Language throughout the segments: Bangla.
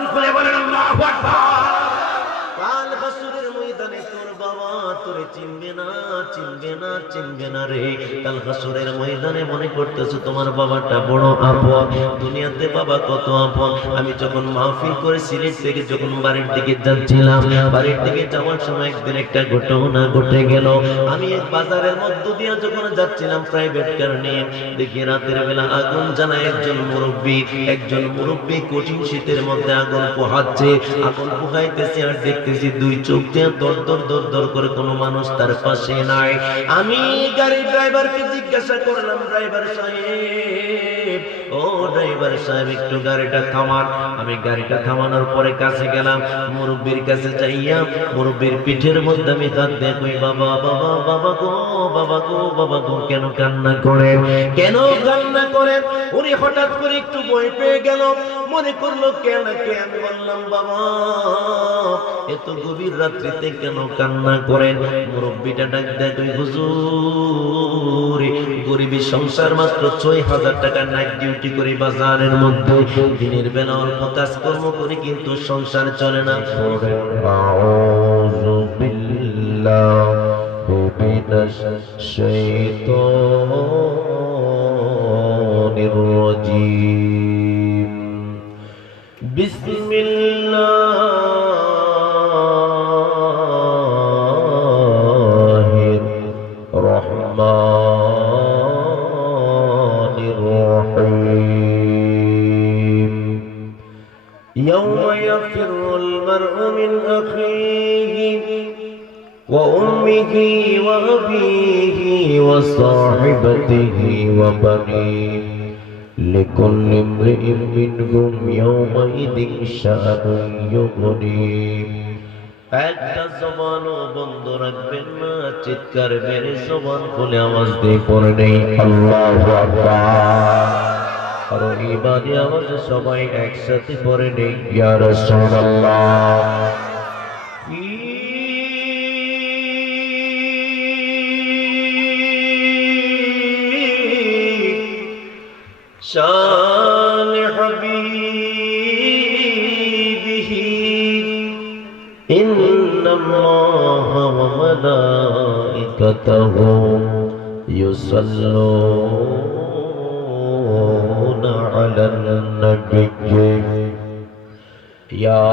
জবান খুলে বলেন আল্লাহু আকবার। কাল হাসরের ময়দানে তোর বাবা তোরে চিনবে না, চিনবে না, চিনবে না রে। কাল হাসরের ময়দানে মনে করতেছে তোমার বাবাটা বড় আপন, দুনিয়াতে বাবা কত আপন। আমি যখন মাহফিল করে সিলেট থেকে যখন বাড়ির দিকে যাচ্ছিলাম, বাড়ির দিকে যাওয়ার সময় একদিন একটা ঘটনা ঘটে গেল। আমি এক বাজারের মধ্য দিয়ে যখন যাচ্ছিলাম প্রাইভেট কার নিয়ে, দেখি রাতের বেলা আগুন জ্বালায় একজন মুরব্বী কঠিন শীতের মধ্যে আগুন পোহাচ্ছে, আগুন পোহাইতেছে আর দেখতেছি দুই চোখ দিয়ে দর দর দর দর করে কোনো মানুষ তার পাশে নাই। আমি গাড়ি ড্রাইভারকে জিজ্ঞাসা করলাম, ড্রাইভার সাহেব, ও ড্রাইভার সাহেব একটু গাড়িটা থামান। আমি গাড়িটা থামানোর পরে কাছে গেলাম, মুরব্বীর কাছে যাইয়া মুরব্বীর পিঠের মধ্যে আমি হাত দিয়ে কই, বাবা বাবা বাবা গো, বাবা গো, বাবা গো, কেন কান্না করে, কেন কান্না করে? উনি হঠাৎ করে একটু ভয় পেয়ে গেল, মনে করলো কেন কে। আমি বললাম, বাবা এত গভীর রাত্রিতে কেন কান্না করেন? মুরব্বীটা ডাক দেয়, তুই হুজুর গরিবী সংসার, মাত্র ৬,০০০ টাকা নাইট ডিউটি করি বাজারের মধ্যে, দিনের বেলা অল্প কাজকর্ম করি কিন্তু সংসার চলে না। আউযু বিল্লাহি মিনাশ শাইতানির রাজীম। বিসমিল্লাহির রহমানির রহিম। ইয়াওমা ইয়াফিরুল মার'উ মিন আখিহি ওয়া উম্মিহি ওয়া আবিহি ওয়া সাহিবাতিহি ওয়া বানিহি লিকুল্লি ইমরিইন মিনহুম ইয়াওমাইযিন শাআনুন ইউগনিহি। একটা জবানও বন্ধ রাখবেন না, চিৎকার মেরে জবান খুলে আওয়াজ দিয়ে পড়ে নেই আল্লাহু আকবার। আর ইমানি আওয়াজে সবাই একসাথে পড়ে নেই ইয়া রাসূলুল্লাহ। শান হাবিবিহি ইন্নাল্লাহা ওয়া মালাইকাতাহু ইউসাল্লুনা আলান নাবিয়্যি ইয়া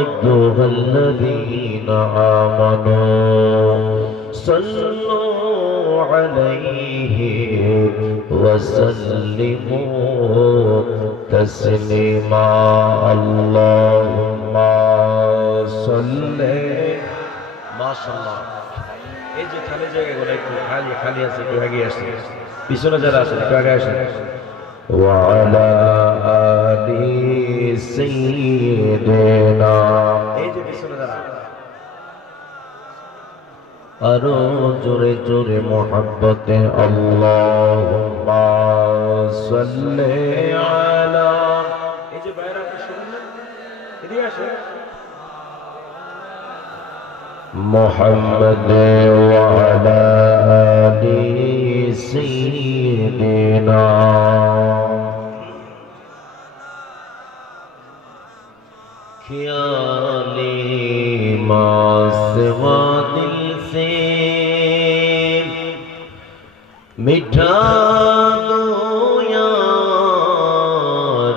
আইয়ুহাল্লাযীনা আমানু সাল্লু আলাইহি ওয়া সাল্লিমু তাসলিমা। আল্লাহুম্মা সাল্লি। মাশাআল্লাহ। এই যে খালি জায়গাগুলো একটু খালি খালি আছে, একটু আগে আসে, পিছনে যারা আছে একটু আগে আসে। ওয়া আলা আলি সাইয়্যিদিনা। এই যে পিছনে যারা, আরো জোরে জোরে মোহাব্বতে আল্লাহুম্মা সাল্লি আলা। এই যে বাইরে আপনি শুনুন না, এদিকে আসে। মুহাম্মদ ওয়া আলা আলি সাইয়্যিদিনা। খিয়ালি মাসওয়া দিল से मिठा दो या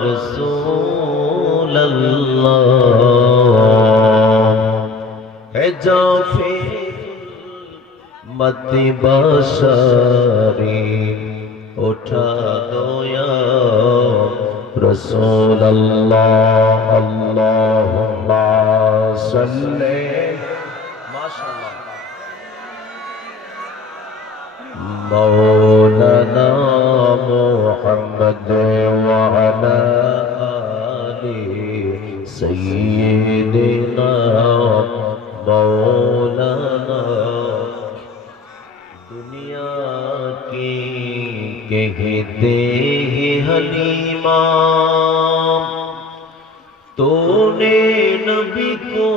रसूल अल्लाह है जाफे मत बशरी उठा दो या रसूल अल्लाह। अल्लाहुम्मा सल्ले। माशाअल्लाह। मौलाना मुहम्मद व अला आलि सय्यिदिना मौलाना। दुनिया की कहते हैं हलीमा, तूने नबी को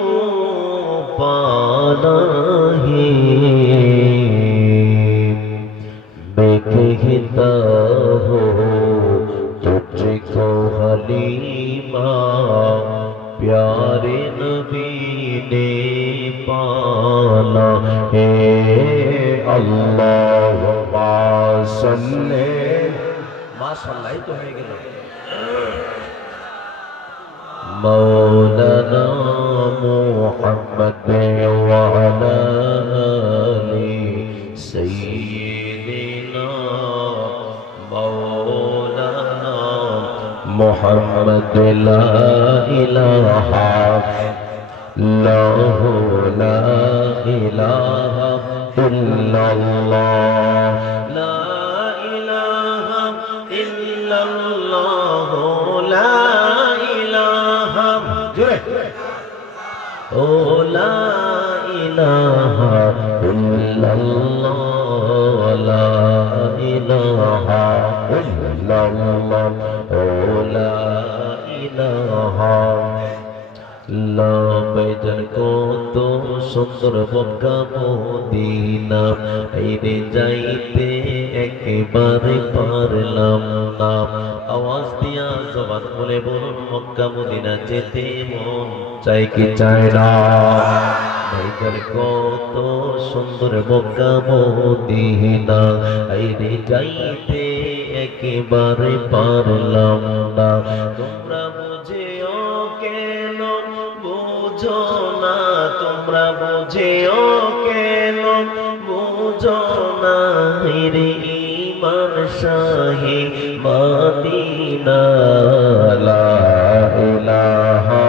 पाना है। मैं कहता हूँ तुझको वलीमा प्यारे नबी ने पाला हे अल्लाहुम्मा सल्ले माशाअल्लाह तो हो गया मौलाना मुहम्मद व अला आलि सय्यिदिना मौलाना मुहम्मद ला इलाहा इल्लल्लाह ला इलाहा इल्लल्लाह ला इलाहा इल्लल्लाह ला ओ ला इलाहा इल्लल्लाह ला इलाहा इल्लल्लाह ओ ला इलाहा লাইজান কত সুন্দর মক্কা মদিনা আইরে যাইতে একেবারে পারলাম না আওয়াজ দিয়া জবান খুলে বলুন মক্কা মদিনা যেতে মন চাই কি চায় না লাইজান কত সুন্দর মক্কা মদিনা আইরে যাইতে একেবারে পারলাম না তোমরা বুঝেও কেন বুঝো না তোমরা বুঝেও কেন বুঝো না রে ঈমান শাহি মদিনা লা ইলাহা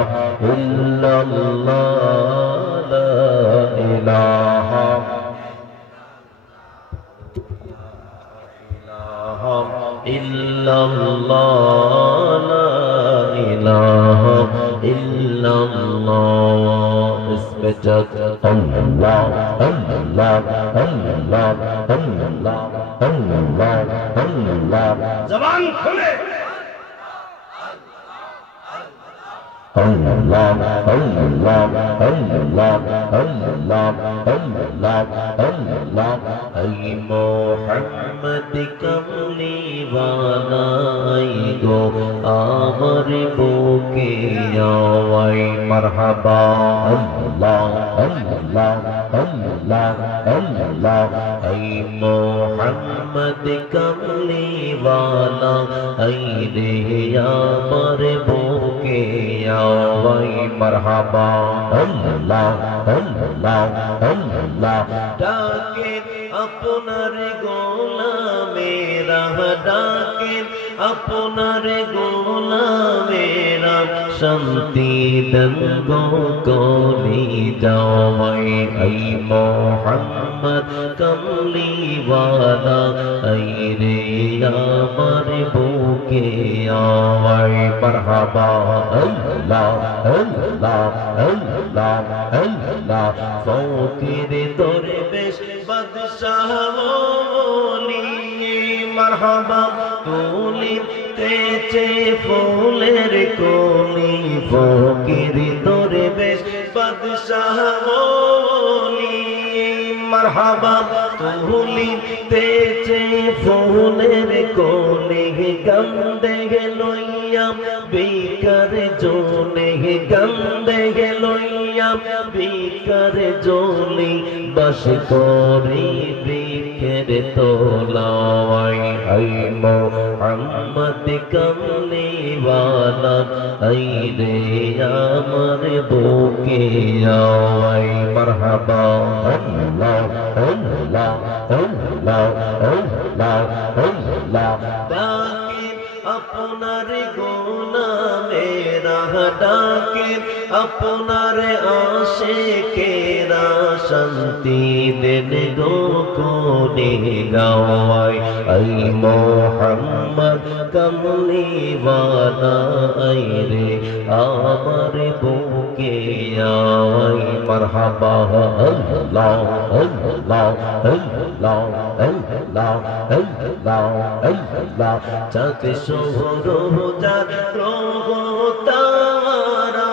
ইল্লাল্লাহ লা ইলাহা ইল্লাল্লাহ লা ইলাহা ইল্লাল্লাহ ইসমে জাত আল্লাহ আল্লাহ আল্লাহ আল্লাহ আল্লাহ আল্লাহ জবান খুলে Allah Allah Allah Allah Allah Allah ay Muhammad kamli wala ay go amar buke awai marhaba Allah Allah Allah Allah ay Muhammad kamli wala ay re amar buke ওই মারহাবা আল্লাহ আল্লাহ আল্লাহ ডাকে আপনার গোলামেরা ডাকে আপনার গোলামেরা শান্তি দেন গো কলি যাওয়াই আই মোহাম্মদ কমলি ওয়ালা আই রে আমার বুকে আওয়াই মারহাবা আল্লাহ আল্লাহ আল্লাহ আল্লাহ ফকির দরবেশ বাদশাহ ওলি মারহাবা তুলি তেছে ফুলের কলি ফকির দরবেশ বাদশাহ ওলি মারহাবা তুলি তেছে ফুলের কলি গন্ধে লইয়া বিকার জোনে গন্ধে লইয়া বিকার জোলি বস করি বৃক্ষের তোলাই আই মোহাম্মদ কমলি ওয়ালা আই রে আমার বুকে আওয়াই মারহাবা আল্লাহ আল্লাহ আল্লাহ আল্লাহ আল্লাহ ডাকে আপনার গোলামেরা ডাকে আপনার আশিকেরা শান্তি দেন গো কোনে গাওয়াই আই মোহাম্মদ কমলি ওয়ালা আই রে আমার বুকে আওয়াই মারহাবা আল্লাহ আল্লাহ আল্লাহ আল্লাহ আল্লাহ আল্লাহ চাঁদ শোহর যার রোহ তারা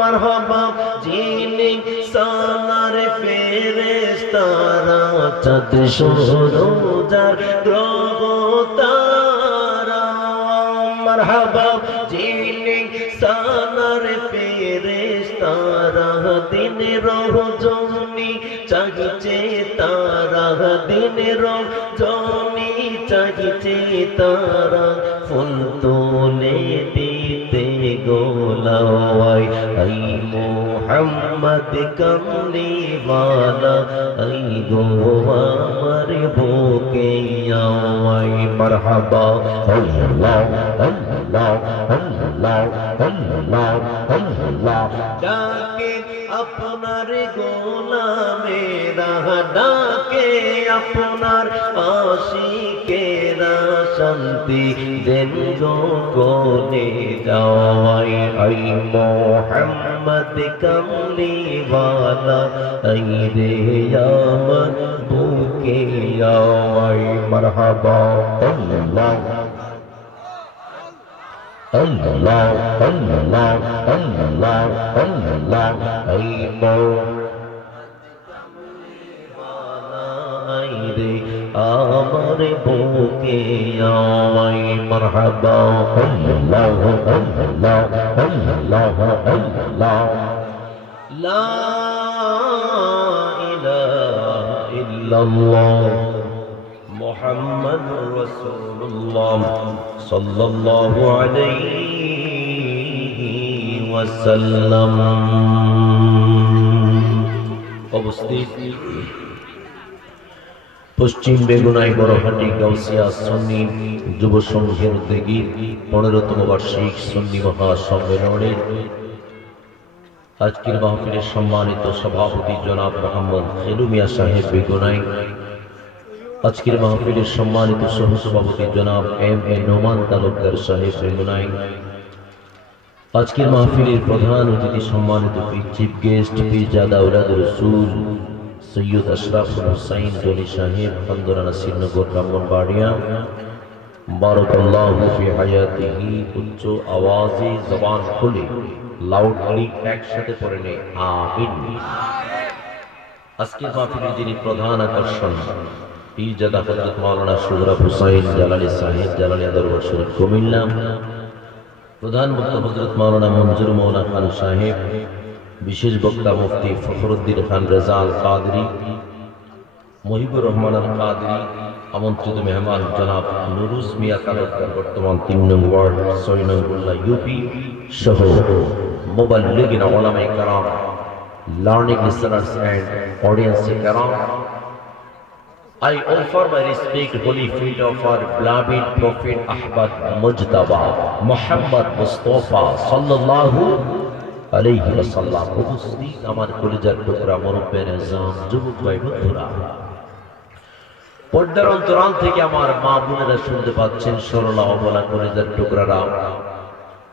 মারহাবা যিনি সানার ফেরেশতারা চাঁদ শোহর যার রোহ তারা মারহাবা যিনি সানার ফেরেশতারা দিন রজনী চাহিছে তারা দিন রজনী চাহিছে তারা ফুল তোলে দিতে গোলাওয়াই আই মোহাম্মদ কামলিওয়ালা আই গো আমার বুকে আওয়াই মারহাবা আল্লাহ আল্লাহ আল্লাহ আল্লাহ আল্লাহ ডাকে আপনার গোলামেরা ডাকে আপনার আশিকেরা শান্তি দেন গো কোনে যাওয়াই আই মোহাম্মদ কামলিওয়ালা আই রে আমার বুকে আওয়াই মারহাবা আল্লাহ Allah, Allah, Allah, Allah, ay mo ay re amar buke ay marhaba Allah, Allah, Allah, Allah, la ilaha illallah Muhammadur Rasulullah sallallahu alayhi wa sallam অবস্থিত পশ্চিম বেগুনাই বড়হাটি গাউসিয়া সুন্নি যুব সংঘের উদ্যোগী 15তম বার্ষিক সুন্নি মহাসম্মেলনের আজকের মাহফিলের সম্মানিত সভাপতি জনাব মোহাম্মদ খেলু মিয়া সাহেব বেগুনাই, আজকের মাহফিলের সম্মানিত সহসভাপতি জনাব এম.এ. নোমান তালুকদার সাহেব বেগুনাই, আজকের মাহফিলের প্রধান অতিথি সম্মানিত চিফ গেস্ট পীরজাদা আওলাদুর রাসূল সৈয়দ আশরাফুল হুসাইন জনি সাহেব খন্দরানা শ্রীনগর ব্রাহ্মণবাড়িয়া, বারাকাল্লাহু ফি হায়াতিহি। উচ্চ আওয়াজে জবান খুলে লাউডলি একসাথে পড়ে নে আমিন। আজকের মাহফিলের যিনি প্রধান আকর্ষণ পীরজাদা হযরত মাওলানা সুহরা হুসাইন জালালী সাহেব, জালালিয়া দরবার শরীফ কুমিল্লা। প্রধান বক্তা হযরত মাওলানা মঞ্জুর মওলা খান সাহেব, বিশেষ বক্তা মুফতি ফখরুদ্দিন খান রেজা আল কাদরি, মহিবুর রহমান আল কাদরি, আমন্ত্রিত মেহমান জনাব নুরুজ মিয়া তালুকদার, বর্তমান ৩ নং ওয়ার্ড ৬ নং গোল্লা ইউপি সহ মুবাল্লিগিন উলামায়ে কেরাম, লার্নিং লিসনার্স এন্ড অডিয়েন্স কেরাম, I offer my respect holy feet of our beloved Prophet Ahmad Mujtaba Muhammad Mustafa sallallahu alayhi wa sallam। উপস্থিত আমার কলিজার টুকরা মুরব্বিয়ান আযম, যুবক ভাই বন্ধুরা, পর্দার অন্তরাল থেকে আমার মা বোনেরা শুনতে পাচ্ছেন, সরলা অবলা কলিজার টুকরারা।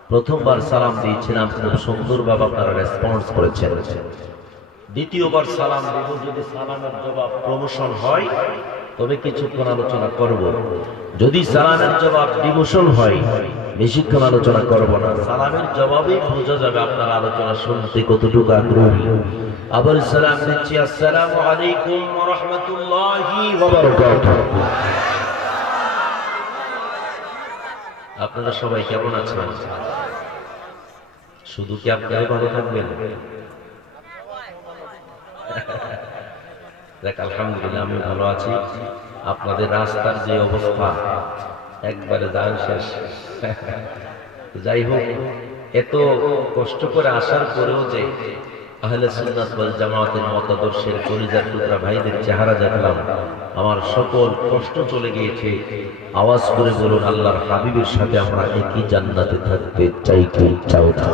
প্রথমবার সালাম দিয়েছিলাম, খুব সুন্দরভাবে আপনারা রেসপন্স করেছেন। দ্বিতীয়বার সালাম দেব, যদি সালামের জবাব প্রমোশন হয় তবে কিছুক্ষণ আলোচনা করব, যদি সালামের জবাব ডিমোশন হয় বেশিক্ষণ আলোচনা করব না। সালামের জবাবেই বোঝা যাবে আপনার আলোচনা শুনতে কতটুকু আগ্রহী। আবার সালাম দিচ্ছি, আসসালামু আলাইকুম ওয়া রাহমাতুল্লাহি ওয়া বারাকাতুহু। আপনারা সবাই কেমন আছেন? শুধু কি আপনারাই ভালো থাকবেন? দেখ, আলহামদুলিল্লাহ আমি ভালো আছি। আপনাদের রাস্তার যে অবস্থা একবারে দান শেষ। যাই হোক, এত কষ্ট করে আসার পরেও যে আহলে সুন্নাত ওয়াল জামাতের মতাদর্শের কলিজার টুকরা ভাইদের চেহারা দেখলাম, আমার সকল কষ্ট চলে গিয়েছে। আওয়াজ করে বলুন, আল্লাহর হাবিবের সাথে আমরা একই জান্নাতে থাকতে চাই কি চাও না?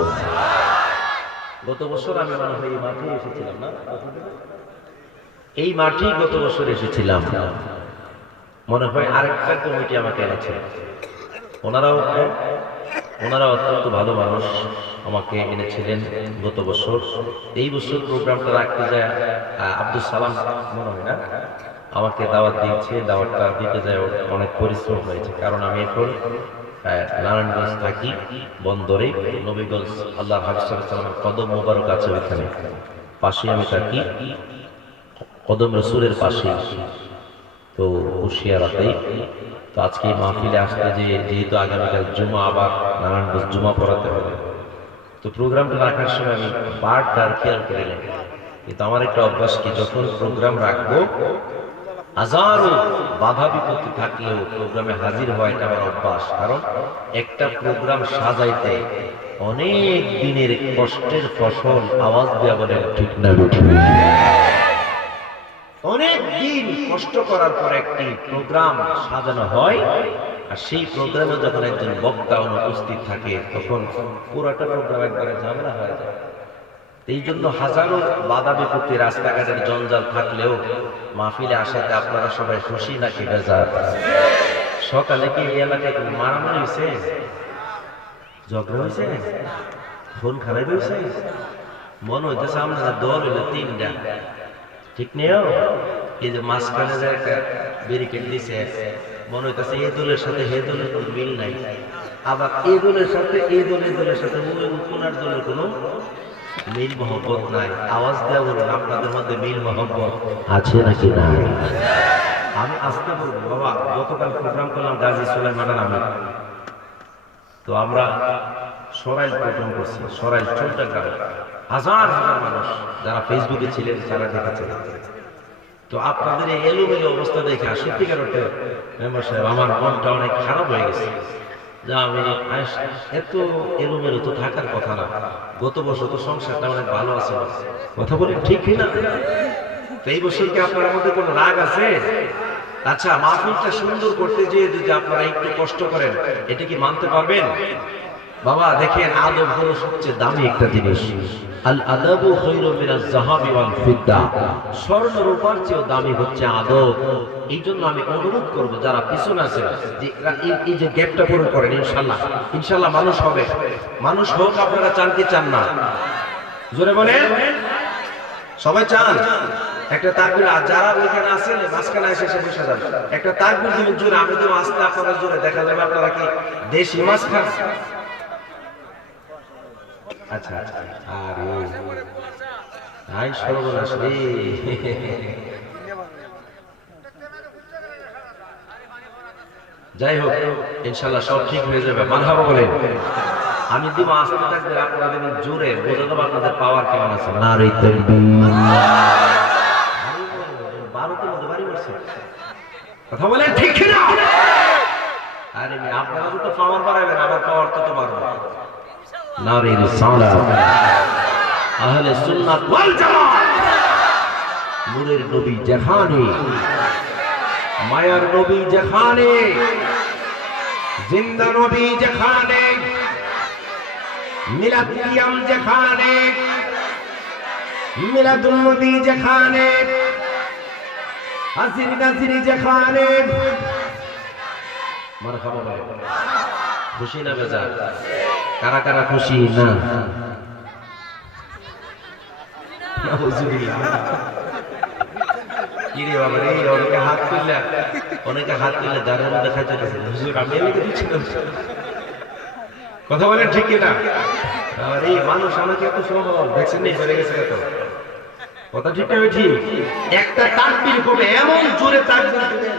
গত বছর আমি মনে হয় এই মাঠে এসেছিলাম না? এই মাঠেই গত বছর এসেছিলাম মনে হয়। আরেকটা কমিটি আমাকে এনেছে, ওনারাও অত্যন্ত ভালো মানুষ, আমাকে এনেছিলেন গত বছর। এই বছর প্রোগ্রামটা রাখতে যায় আব্দুল সালাম মনে হয় না, আমাকে দাওয়াত দিয়েছে। দাওয়াতটা দিতে যায় অনেক পরিশ্রম হয়েছে, কারণ আমি এখন নারায়ণগঞ্জ থাকি, বন্দরে নবীগঞ্জ আল্লাহ হাবিব সাল্লাল্লাহু আলাইহি ওয়াসাল্লামের কদম মোবারক আছে, ওইখানে পাশে আমি থাকি, কদম রসুলের পাশে। তো হুশিয়ারাতেই তো আজকে এই মাহফিলে আসতে যে যেহেতু আগামীকাল জুমা, আবার নারায়ণগঞ্জ জুমা পড়াতে হবে, তো প্রোগ্রামটা রাখার সময় আমি বারবার খেয়াল করে নেই। কিন্তু আমার একটা অভ্যাস কি, যখন প্রোগ্রাম রাখবো হাজারো বাধা বিপত্তি থাকলেও প্রোগ্রামে হাজির হওয়া, এটা আমার অভ্যাস। কারণ একটা প্রোগ্রাম সাজাইতে অনেক দিনের কষ্টের ফসল, আওয়াজ দেওয়া বলে ঠিক না, অনেক দিন কষ্ট করার পর একটি প্রোগ্রাম সাজানো হয়, আর সেই প্রোগ্রামে যখন একজন বক্তা অনুপস্থিত থাকে তখন পুরোটা প্রোগ্রাম একবারে ঝামেলা হয়ে যায়। এই জন্য হাজারো বাধা বিপত্তি, রাস্তাঘাটের জঞ্জাল থাকলেও মাহফিলে আসাতে আপনারা সবাই খুশি নাকি বেজার? সকালে কি এই এলাকায় মারামারি হয়েছে, ঝগড়া হয়েছে, ফোন খারাপ হয়েছে? মনে হইতেছে আমরা দল হইলো তিনটা, ঠিক নেই? এই যে মাঝখানে যে একটা ব্যারিকেড দিছে, মনে হইতেছে এই দলের সাথে হে দলের কোনো মিল নাই, আবার এই দলের সাথে এই দলের সাথে কোনার দলের কোনো মিল মহব্বত নাই। আওয়াজ দেওয়া বলুন, আপনাদের মধ্যে মিল মহব্বত আছে নাকি না? আমি আসতে বলবো, বাবা গতকাল প্রোগ্রাম করলাম গাজী সুলাইমান নামে, তো আমরা সরাইল প্রোগ্রাম করছি, সরাইল ছোট্ট গ্রামে হাজার হাজার মানুষ যারা ফেসবুকে ছিলেন তারা দেখেছেন। তো আপনাদের এই এলোমেলো অবস্থা দেখে সত্যিকার অর্থে মেম্বার সাহেব আমার মনটা অনেক খারাপ হয়ে গেছে, যে আমি এত এলোমেলো তো থাকার কথা না। গত বছর তো সংসারটা অনেক ভালো আছে, কথা বলি ঠিক কিনা? তো এই বছর কি আপনার মধ্যে কোনো রাগ আছে? আচ্ছা, মাহফিলটা সুন্দর করতে যেয়ে যদি আপনারা একটু কষ্ট করেন, এটা কি মানতে পারবেন? বাবা দেখেন, আদব হলো সবচেয়ে দামি একটা জিনিস। আল আদাবু খায়রু মিনাজ যাহাবি ওয়াল ফিদ্দা, স্বর্ণ রূপার চেয়েও দামি হচ্ছে আদব। এই জন্য আমি অনুরোধ করব যারা পিছনে আছেন যে এই যে গ্যাপটা পূরণ করেন, ইনশাআল্লাহ ইনশাআল্লাহ মানুষ হবে। মানুষ হোক, আপনারা চান কি চান না? জোরে বলেন, সবাই চান? একটা তাকবীর, আর যারা ওইখানে আছেন মাঝখানে এসে বসে যান, একটা তাকবীর দিবেন জোরে, আমি তো আসতে আপনারা জোরে, দেখা যাবে আপনারা কি দেশি মাছ খান। আচ্ছা আচ্ছা, আরে আই সর্বনাশ রে। যাই হোক, ইনশাআল্লাহ সব ঠিক হয়ে যাবে, মারহাবা বলেন। আমি দিব আসতে থাকবে, আপনারা দেবেন জোরে, বোঝা দেবো আপনাদের পাওয়ার কেমন আছে। নারে তাকবীর, বারোটার মধ্যে বাড়ি বসে কথা বলেন ঠিক না? আরে আপনারা তো পাওয়ার বাড়াবেন, আমার পাওয়ার তো বাড়বে। নারে রিসালাত, আহলে সুন্নাত ওয়াল জামাত, নূরের নবী যেখানে, মায়ার নবী যেখানে, জিন্দা নবী যেখানে, মিলাদ কিয়াম যেখানে, মিলাদুন নবী যেখানে, হাজির নাজির যেখানে, মারহাবা বলেন। খুশি না বেজার? কারা কারা খুশি না? কিরে বাবা রে, অনেকে হাত তুললে দাঁড়ের মধ্যে খাইতেছে, হুজুর আমি এদিকে দিচ্ছি না। কথা বলেন ঠিক কিনা? আরে মানুষ আমাকে এত সহজ ভ্যাকসিন নেই চলে গেছে এত, কথা ঠিক না? ঠিক। একটা তাকবীর হবে, এমন জোরে তাকবীর দিবেন,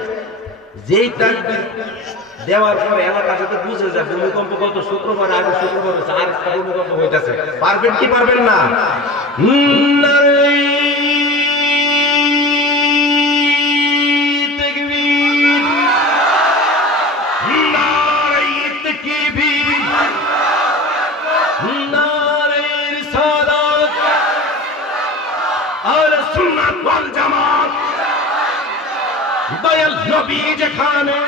যেই তাকবীর দেওয়ার পরে এলাকা যাতে বুঝে যায় ভূমিকম্প কত, শুক্রবার আগে শুক্রবার হচ্ছে, আর একটা ভূমিকম্প হইতেছে। পারবেন কি পারবেন না? দয়াল নবী যেখানে,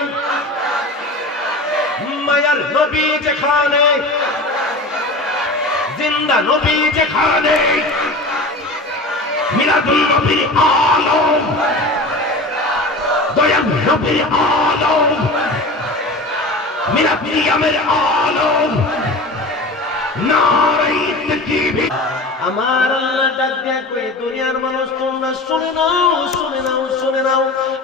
মায়ার নবী যেখানে, জিন্দা নবী যেখানে, মিলাদুল নবীর আলম, দয়াল নবীর আলম, মিলাদ কিয়ামের আলম, নারে আমার আল্লাহ ডাক দিয়া কই দুনিয়ার মানুষ তোমরা শুনে নাও শুনে নাও শুনে নাও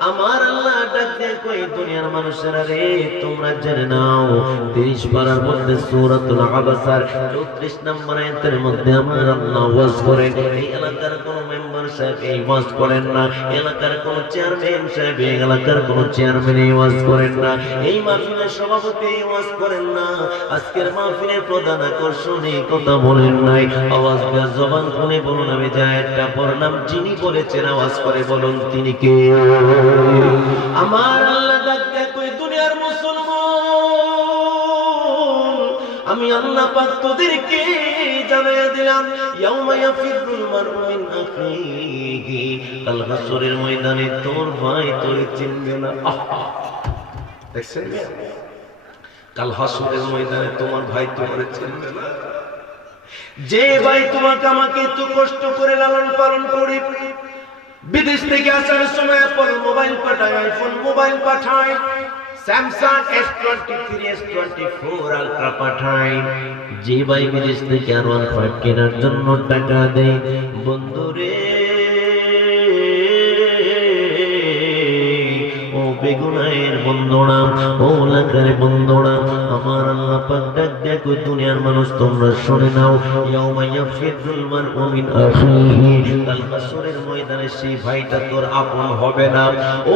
আমার আল্লাহ ডাক দিয়া কই দুনিয়ার মানুষেরা রে তোমরা জেনে নাও 30 পারার মধ্যে সূরাতুল আবাসার 34 নম্বর আয়াতের মধ্যে আমার আল্লাহ ওয়াজ করেন এই এলাকার কোন মেম্বার সাহেব এই ওয়াজ করেন না এলাকার কোন চেয়ারম্যান সাহেব এই এলাকার কোন চেয়ারম্যান এই ওয়াজ করেন না এই মাহফিলের সভাপতি এই ওয়াজ করেন না আজকের মাহফিলের প্রধান আকর্ষণ এই কথা বলেন নাই আওয়াজ দিয়ে জবান খুলে বলুন আমি যা একটা পড়লাম যিনি বলেছেন আওয়াজ করে বলুন তিনি কে আমার আল্লাহ ডাক দেয় কই দুনিয়ার মুসলমান আমি আল্লাহ পাক তোদেরকে জানাইয়া দিলাম ইয়াউমা ইয়াফিরুল মারউ মিন আখিহি কাল হাসরের ময়দানে তোর ভাই তোর চিনবে না দেখছেন কাল হাসরের ময়দানে তোমার ভাই তোমার চিনবে না যে ভাই তোমাকে আমাকে এত কষ্ট করে লালন পালন করে বিদেশ থেকে আসার সময় অ্যাপল মোবাইল পাঠায় আইফোন মোবাইল পাঠায় স্যামসাং S23 S24 আলট্রা পাঠায় যে ভাই বিদেশ থেকে R15 কেনার জন্য টাকা দেয় বন্ধুরে ও বেগুনায়ের বন্ধুরা ও লাগারে বন্ধুরা আমার আল্লাহ পাক ডাক দেয় কই দুনিয়ার মানুষ তোমরা শুনে নাও ইয়াউমা ইয়াফিরুল মারউ মিন আখিহি কাল হাসরের ময়দানে সেই ভাইটা তোর আপন হবে না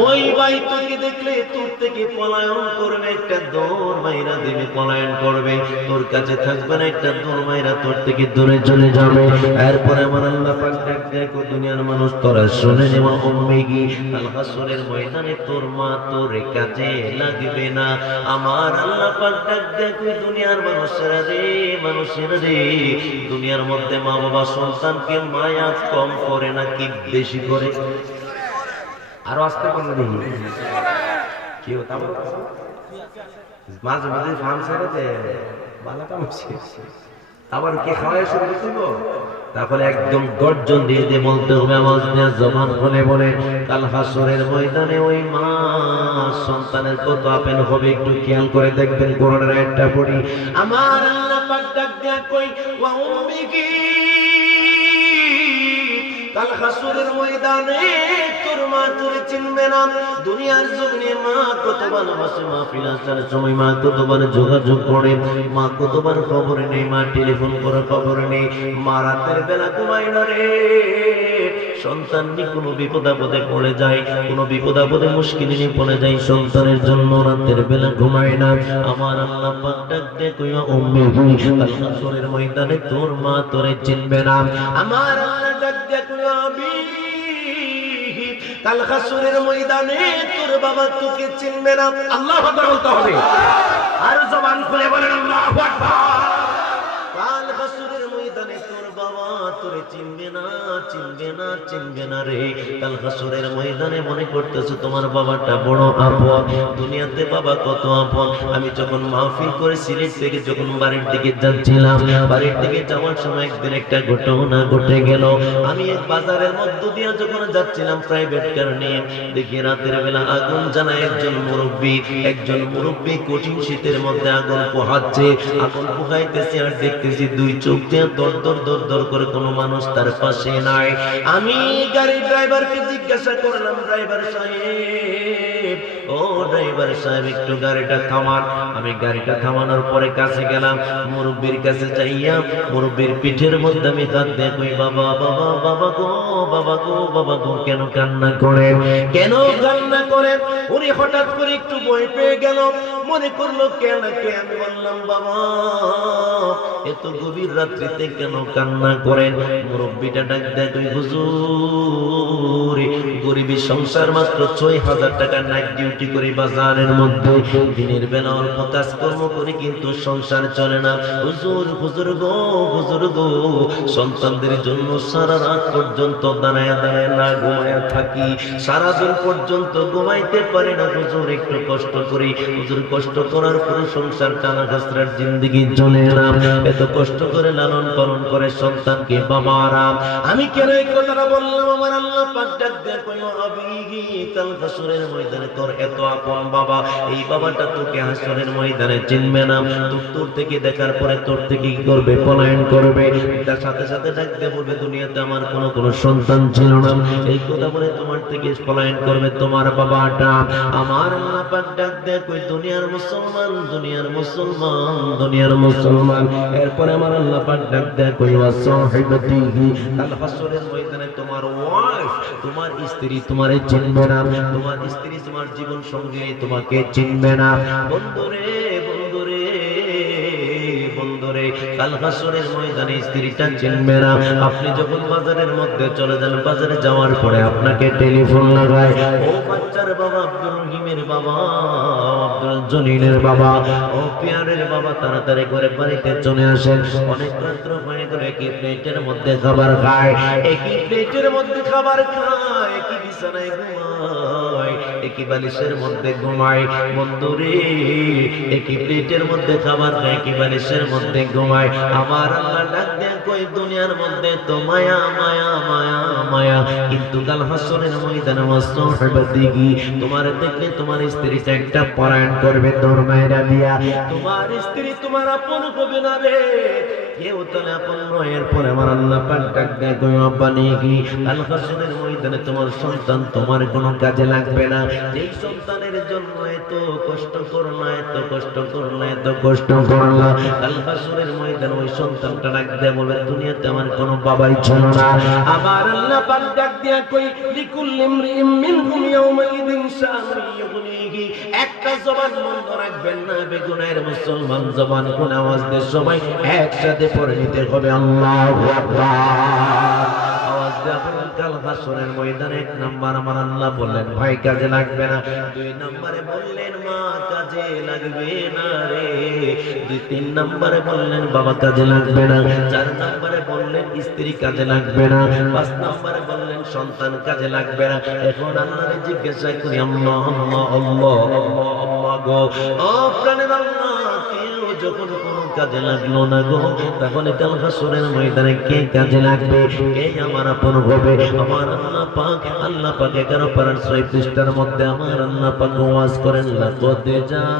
ওই ভাই তোকে দেখলে তোর থেকে পলায়ন করবে একটা দৌড় মাইরা দিবে পলায়ন করবে তোর কাছে থাকবে না একটা দৌড় মাইরা তোর থেকে দূরে চলে যাবে এরপরে আমার আল্লাহ পাক ডাক দেয় কই দুনিয়ার মানুষ তোরা শুনে নেওয়া উম্মিগি কাল হাসরের ময়দানে তোর মা তোর কাজে লাগবে না আমার আল্লাহ পাক ডাক দেয় কই দুনিয়ার মানুষেরা রে মানুষেরা রে দুনিয়ার মধ্যে মা বাবা সন্তানকে মায়া কম করে নাকি বেশি করে আরো আস্তে করে দেখি কি হতো মাঝে মাঝে ফান ছেড়েতে ভালো কাম আবার কি খাওয়াই শুরু করবো তাহলে একদম গর্জন দিয়ে দিয়ে বলতে হবে আওয়াজ নিয়ে জবান খুলে বলে কাল হাসরের ময়দানে ওই মা সন্তানের কত আপেল হবে একটু খেয়াল করে দেখবেন কোরআনের আয়াতটা পড়ি আমার আল্লাহ পাক ডাক দেয়া কই ওয়া উম্মিকি কাল হাসরের ময়দানে তোর মা তোর চিনবে না দুনিয়ার জমিনে মা কত ভালোবাসে মা ফিলাসার সময় মা কতবার যোগাযোগ করে মা কতবার খবর নেই মা টেলিফোন করে খবর নেই মা রাতের বেলা ঘুমায় না রে সন্তান কোনো বিপদ আপদে পড়ে যায় কোনো বিপদ আপদে মুশকিলে নিয়ে পড়ে যায় সন্তানের জন্য রাতের বেলা ঘুমায় না আমার আল্লাহ পাক ডাক দেয় কইয়া উম্মি কাল হাসরের ময়দানে তোর মা তোরে চিনবে না আমার আল্লাহ ডাক দেয় কইয়া আবি কাল হাসরের ময়দানে তোর বাবা তোকে চিনবে না আল্লাহু আকবার বলতে হবে আর জবান খুলে বলেন আল্লাহু আকবার কাল হাসরের ময়দানে তোর বাবা তোরে চিনবে না চিনবে না চিনবে না রে কাল হাসরের ময়দানে মনে করতেছ তোমার বাবাটা বড় আপন দুনিয়াতে বাবা কত আপন আমি যখন মাহফিল করে সিলেট থেকে যখন বাড়ির দিকে যাচ্ছিলাম বাড়ির দিকে যাওয়ার সময় একদিন একটা ঘটনা ঘটে গেল আমি এক বাজারের মধ্য দিয়ে যখন যাচ্ছিলাম প্রাইভেট কার নিয়ে দেখি রাতের বেলা আগুন জ্বালায় একজন মুরব্বী কঠিন শীতের মধ্যে আগুন পোহাচ্ছে আগুন পোহাইতেছে আর দেখতেছি দুই চোখ দিয়ে দর দর দর দর করে কোনো মানুষ তার পাশে নাই আমি গাড়ির ড্রাইভারকে জিজ্ঞাসা করলাম ড্রাইভার সাহেব ও ড্রাইভার সাহেব একটু গাড়িটা থামান আমি গাড়িটা থামানোর পরে কাছে গেলাম মুরব্বির কাছে যাইয়া মুরব্বির পিঠের মধ্যে আমি হাত দিয়ে কই বাবা বাবা বাবা গো বাবা গো বাবা গো কেন কান্না করেন উনি হঠাৎ করে একটু ভয় পেয়ে গেল মনে করলো কেন কে আমি বললাম বাবা এত গভীর রাত্রিতে কেন কান্না করেন মুরব্বিটা ডাক দেয় তুই হুজুর গরিবী সংসার মাত্র ৬,০০০ টাকা নাইট ডিউটি করি বাজারের মধ্যে দিনের বেলা অল্প কাজকর্ম করি কিন্তু সংসার চলে না হুজুর গো সন্তানদের জন্য সারা রাত পর্যন্ত দাঁড়ায় দাঁড়ায় না ঘুমায় থাকি সারাদিন পর্যন্ত ঘুমাইতে পারি না হুজুর একটু কষ্ট করি হুজুর কষ্ট করার পর সংসার টানা খাসরার জিন্দেগি চলে না এত কষ্ট করে লালন পালন করে সন্তানকে বাবা আরাম আমি কেন এই কথাটা বললাম আমার আল্লাহ পাক ডাক দেয়া কই আবিহি কাল হাসরের ময়দানে তোর এত আপন বাবা, এই বাবাটা তোকে হাসরের ময়দানে চিনবে না, তোর থেকে দেখার পরে তোর থেকে কি করবে? পলায়ন করবে। তার সাথে সাথে ডাক দিয়ে বলবে দুনিয়াতে আমার কোনো সন্তান ছিল না, এই কথা বলে তোমার থেকে পলায়ন করবে তোমার বাবাটা। আমার আল্লাহ পাক ডাক দেয়া কই দুনিয়ার মুসলমান, দুনিয়ার মুসলমান, দুনিয়ার মুসলমান। এরপরে আমার আল্লাহ পাক ডাক দেয়া কই ওয়াসাহিবাতিহি কাল হাসরের ময়দানে তোমার ওয়াইফ, তোমার স্ত্রী তোমারে চিনবে না, তোমার স্ত্রী তোমার জীবন সঙ্গী তোমাকে চিনবে না। বন্ধুরে বন্ধুরে বন্ধুরে, কাল হাসরের ময়দানে স্ত্রীটা চিনবে না। আপনি যখন বাজারের মধ্যে চলে যান, বাজারে যাওয়ার পরে আপনাকে টেলিফোন লাগায়, ও বাচ্চার বাবা, আব্দুর রহিমের বাবা, আব্দুল জলিলের বাবা, ও পিয়ারের বাবা, তাড়াতাড়ি করে বাড়িতে চলে আসেন। অনেক রাত্র হয়ে গেল, একই প্লেটের মধ্যে খাবার খায়, একই প্লেটের মধ্যে খাবার খায়, একই বিছানায় ঘুমায়, একই বালিশের মধ্যে ঘুমায়। বন্ধুরে, একই প্লেটের মধ্যে খাবার খায়, একই বালিশের মধ্যে ঘুমায়। আমার আল্লাহ ডাক দেয়া কই দুনিয়ার মধ্যে তো মায়া মায়া মায়া মায়া, কিন্তু কাল হাসরের ময়দানে ওয়াসাহিবাতিহি তোমার দেখলে তোমার স্ত্রীটা একটা পরায়ণ করবে তোর মায়েরা দিয়া। তোমার স্ত্রী তোমার আপন হবে না রে, কেউ তাহলে আপন নয়। এরপরে আমার আল্লাহ পাক ডাক দেয়া কই আব্বানিহি কাল হাসরের ময়দানে তোমার সন্তান তোমার কোনো কাজে লাগবে না। যেই সন্তানের জন্য এত কষ্ট করলা, এত কষ্ট করলা, এত কষ্ট করলা, কাল হাসরের ময়দানে ওই সন্তানটা ডাক দেয়া বলবে দুনিয়াতে আমার কোনো বাবাই ছিল না। আমার আল্লাহ পাক ডাক দেয়া কই লিকুল্লি ইমরিইম মিনহুম ইয়াওমাইযিন শাআনুন ইউগনিহি, একটা জবান বন্ধ রাখবেন না বেগুনাহের মুসলমান, জবান কোন আওয়াজ দিয়ে সবাই একসাথে পড়ে নিতে হবে আল্লাহু আকবার। আওয়াজ দেয়া পড়ুন কাল হাসরের ময়দানে। এক নাম্বার আমার আল্লাহ বললেন ভাই কাজে লাগবে না, দুই নম্বরে বললেন মা কাজে লাগবে না রে, দুই তিন নম্বরে বললেন বাবা কাজে লাগবে না, চার নম্বরে বললেন স্ত্রী কাজে লাগবে না, পাঁচ নম্বরে বললেন সন্তান কাজে লাগবে না। এখন আল্লাহরে জিজ্ঞাসা করি আল্লাহ আল্লাহ আল্লাহ আল্লাহ আল্লাহ গো, ও প্রাণের আল্লাহ, কেউ যখন কোনো কাজে লাগলো না গো, তাহলে কাল হাসরের ময়দানে কে কাজে লাগবে? কে আমার আপন হবে? আমার আল্লাহ পাক, আল্লাহ পাক 11 পারার 6 পৃষ্ঠার মধ্যে আমার আল্লাহ পাক ওয়াজ করেন লাকাদ জাআকুম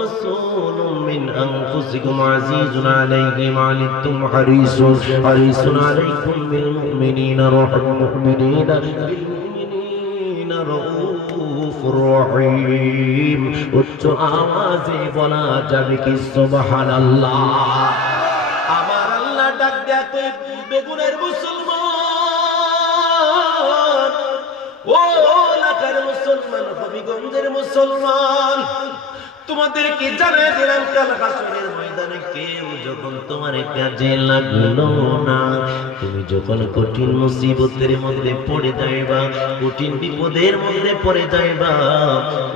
রাসূলুম মিন আনফুসিকুম আজিজুন আলাইহি মা আনিতুম হারিসুন আলাইকুম বিল মুমিনিনা রাউফুর রহিম। উচ্চ আওয়াজে বলা যাবে কি সুবহানাল্লাহ? আমার আল্লাহ ডাক দেয়া কই বেগুনের মুসলমান, ও এলাকার মুসলমান, হবিগঞ্জের মুসলমান, তোমাদেরকে জানাই দিলাম কাল হাসরের ময়দানে কেউ যখন তোমার কাজে লাগলো না, তুমি যখন কঠিন মুসিবতের মধ্যে পড়ে যাইবা, কঠিন বিপদের মধ্যে পড়ে যাইবা,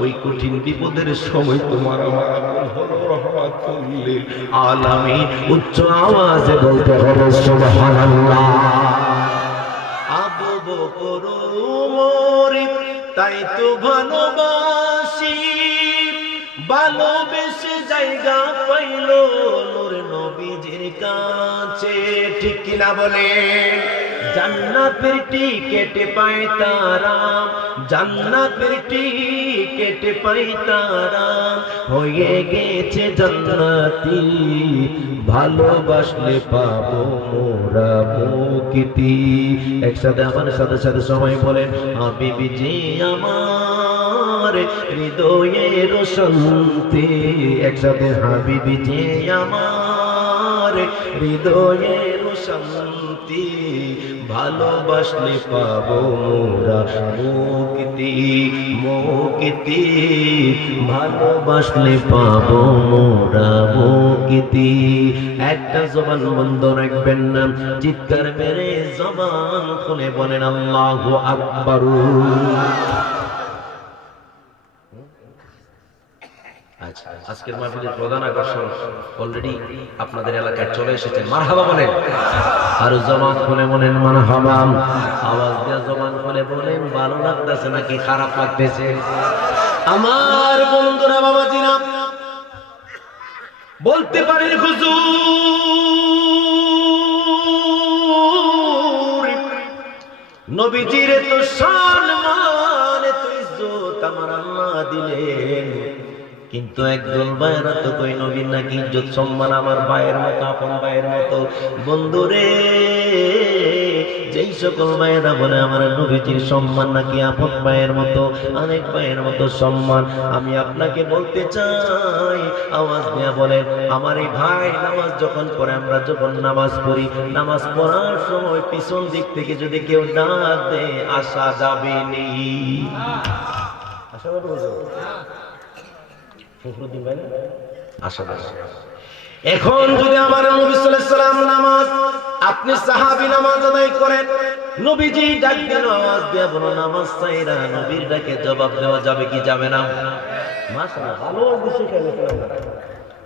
ওই কঠিন বিপদের সময় তোমার আলামিন উচ্চ আওয়াজে বলতে হবে সুবহানাল্লাহ। আবু বকর ওমর তাই তো ভালোবাসি, ভালোবেসে জায়গা পাইল নূর নবীজির কাছে, ঠিক কিনা বলে? জান্নাতের টিকেট পায় তারা, জান্নাতের টিকেট পায় তারা, হয়ে গেছে জান্নাতি, ভালোবাসলে পাবো মোরা মুক্তি। একসাথে আমার সাথে সাথে সবাই বলেন হাবিবি জি আমার হৃদয়ের শান্তি, একসাথে হাবিবি জি আমার হৃদয়ের শান্তি, ভালোবাসলে পাবো মোরা মুক্তি মুক্তি, ভালোবাসলে পাবো মোরা মুক্তি। একটা জবান বন্ধ রাখবেন না, চিৎকার মেরে জবান খুলে বলেন আল্লাহু আকবার। আজকের মাহফিলের প্রধান আকর্ষণ অলরেডি আপনাদের এলাকায় চলে এসেছেন, মারহাবা বলেন। আর জবান খুলে বলেন মারহাবা, আওয়াজ দিয়ে জবান খুলে বলেন ভালো লাগতেছে নাকি খারাপ লাগতেছে? আমার বন্ধুরা বাবাজিরা বলতে পারেন হুজুর নবীজির তো সম্মান এত ইজ্জত আমার আল্লাহ দিলেন, কিন্তু একদল ভাইয়েরা তো কই নবীর নাকি ইজ্জত সম্মান আমার ভাইয়ের মতো, আপন ভাইয়ের মতো। বন্ধুরে, যেই সকল ভাইয়েরা বলে আমার নবীজির সম্মান নাকি আপন ভাইয়ের মতো, অনেক ভাইয়ের মতো সম্মান, আমি আপনাকে বলতে চাই, আওয়াজ দেয়া বলেন, আমার এই ভাই নামাজ যখন পড়ে, আমরা যখন নামাজ পড়ি, নামাজ পড়ার সময় পিছন দিক থেকে যদি কেউ ডাক দেয় আসা যাবে নি, আসা যাবে এখন যদি আমার নবী সাল্লাল্লাহু আলাইহি ওয়াসাল্লাম নামাজ, আপনি সাহাবী নামাজ আদায় করেন, নবীজি ডাক দিল, আওয়াজ দিয়ে বলো নামাজ চাইরা, নবীর ডাকে জবাব দেওয়া যাবে কি যাবে না? মাশাআল্লাহ, ভালো অবশ্যই খেলেন,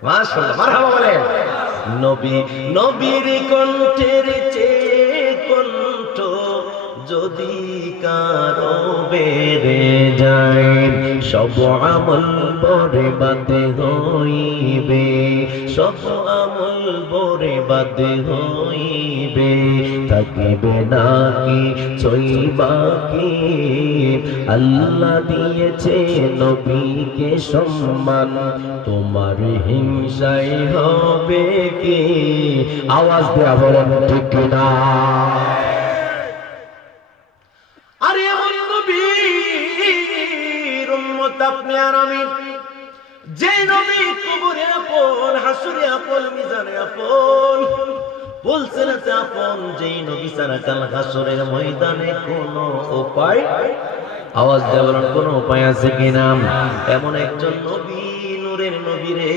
মাশাআল্লাহ, মারহাবা বলেন। নবীর কণ্ঠের চেয়ে কণ্ঠ যদি কারো বেড়ে যায়, সব আমল বরবাদ হইবে, সব আমল বরবাদ হইবে, থাকিবে নাকি চইবা কি? আল্লাহ দিয়েছে নবীকে সম্মান, তোমার হিংসাই হবে কি? আওয়াজ দেয়া বলেন ঠিক না? আরে আমার নবীর উম্মত আপনি আর আমি, যে নবী কবরে আপন, হাসরে আপন, মিজানে আপন, বলছেন যে আপন, যেই নবী ছাড়া কাল হাসরের ময়দানে কোনো উপায়, আওয়াজ দেয়া বলেন কোনো উপায় আছে কিনা? এমন একজন নবী, নূরের নবী রে,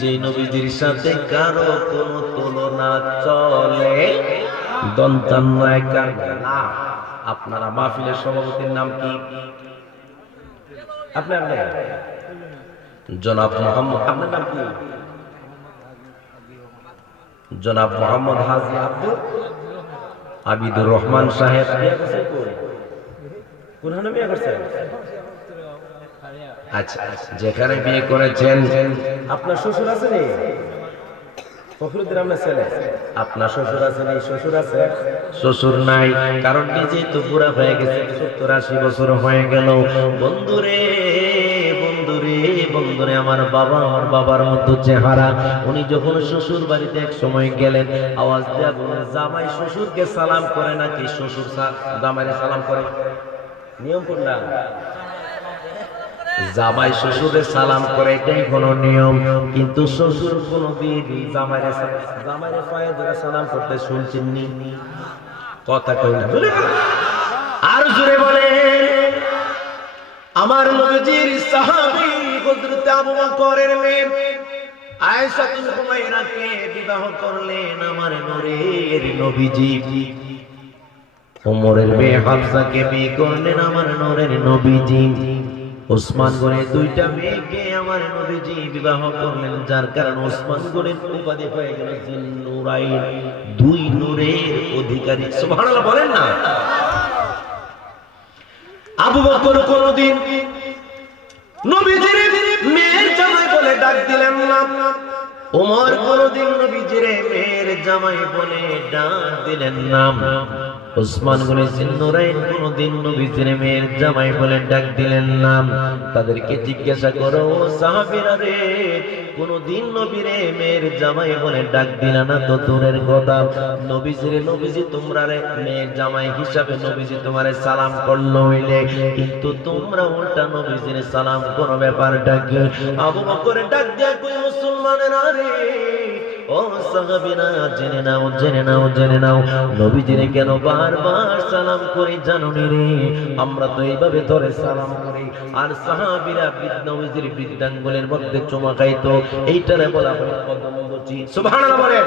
যে নবীজির সাথে কারো কোনো তুলনা চলে দন্তান্ন একার না। আপনারা মাহফিলের সভাপতির নাম কি? আপনার জনাব মোহাম্মদ, আপনার নাম কি? জনাব মোহাম্মদ হাজী আব্দুল আবিদুর রহমান সাহেব। আচ্ছা, যেখানে বিয়ে করেছেন, আপনার শ্বশুর আছে নি? ফখরুদ্দিন আপনার ছেলে, আপনার শ্বশুর আছে নি? শ্বশুর আছে? শ্বশুর নাই, কারণ নিজেই তো বুড়া হয়ে গেছে, 70-80 বছর হয়ে গেল। বন্ধুরে, বন্ধুরে, বন্ধুরে, আমার বাবা, আমার বাবার মতো চেহারা, উনি যখন শ্বশুর বাড়িতে এক সময় গেলেন, আওয়াজ দেয়া বলেন, জামাই শ্বশুরকে সালাম করে নাকি শ্বশুর জামাইরে সালাম করে? নিয়ম কোনটা? জামাই শ্বশুরে সালাম করে, এটাই কোনো নিয়ম। কিন্তু শ্বশুর কোনদিন জামাইরে পায়ে ধরে সালাম করতে শুনছেন নি? কথা কই না, আর জোরে বলে। আমার নবীজির সাহাবী হযরত আবু বকরের মেয়ে আয়েশা বিনতে হুমায়রাকে বিবাহ করলেন আমার নূরের নবীজি। ওমরের মেয়ে হাফসাকে বিয়ে করলেন আমার নূরের নবীজি। ওসমান গনির দুইটা মেয়েকে আমার নবীজি বিবাহ করলেন, যার কারণে ওসমান গনির উপাধি হয়ে গেল জিন্নুরাইন, দুই নূরের অধিকারী। সুবহানাল্লাহ বলেন না? আবু বকর কোনদিন নবীজির মেয়ের জামাই বলে ডাক দিলেন না, ওমর কোনদিন নবীজির মেয়ের জামাই বলে ডাক দিলেন না, ওসমান গনি জিন্নুরাইন কোনদিন নবীজির মেয়ের জামাই বলে ডাক দিলেন না। তাদেরকে জিজ্ঞাসা করো, সাহাবীরা রে, কোনদিন নবীর মেয়ের জামাই বলে ডাক দিলা না তো দূরের কথা, নবীজি তোমরা রে মেয়ের জামাই হিসাবে নবীজি তোমারে সালাম করলো হইলে, কিন্তু তোমরা উল্টা নবীজির সালাম করো, ব্যাপারটা কি? আবু বকর ডাক দিয়া কই, মুসলমানেরা রে, ও সাহাবীরা, জেনে নাও, জেনে নাও, জেনে নাও, নবীজির কেন বারবার সালাম করি জানো নি রে? আমরা তো এইভাবে ধরে সালাম করি, আর সাহাবীরা নবীজির বৃদ্ধাঙ্গুলের মধ্যে চুমা খাইতো, এইটারে বলা হয় কদমবচি। সুবহানাল্লাহ বলেন।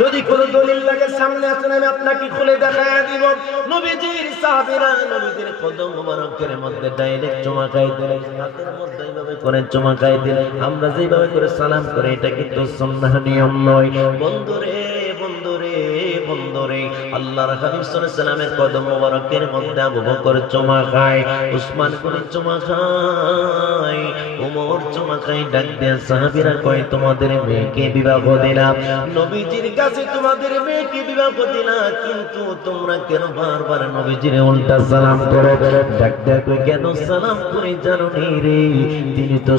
যদি কোনো দলিল লাগে সামনে আসেন, আমি আপনাকে খুলে দেখায় দিব। নবীজির সাহাবীরা নবীজির কদম মোবারকের মধ্যে ডাইরেক্ট চুমা খাইতেন, হাতের মধ্যে এইভাবে করে চুমা খাইতেন। আমরা যেভাবে করে সালাম করি এটা কিন্তু সুন্নাহ নিয়ম নয়। বন্ধুরে, বন্ধুরে, বন্ধুরে, আল্লাহর হাবিব সাল্লাল্লাহু আলাইহি সাল্লামের কদম মোবারকের মধ্যে আবু বকর চুমা খায়, উসমান গনি চুমা খায়, ওমর চুমা খায়। ডাক দেয়া সাহাবীরা কয় তোমাদের মেয়েকে বিবাহ দিলাম, নবীজির কাছে তোমাদের মেয়েকে বিবাহ দিলাম, কিন্তু তোমরা কেন বারবার নবীজির উল্টা সালাম করো? ডাক দেয়া কয় কেন সালাম করে জানো নি রে, তিনি তো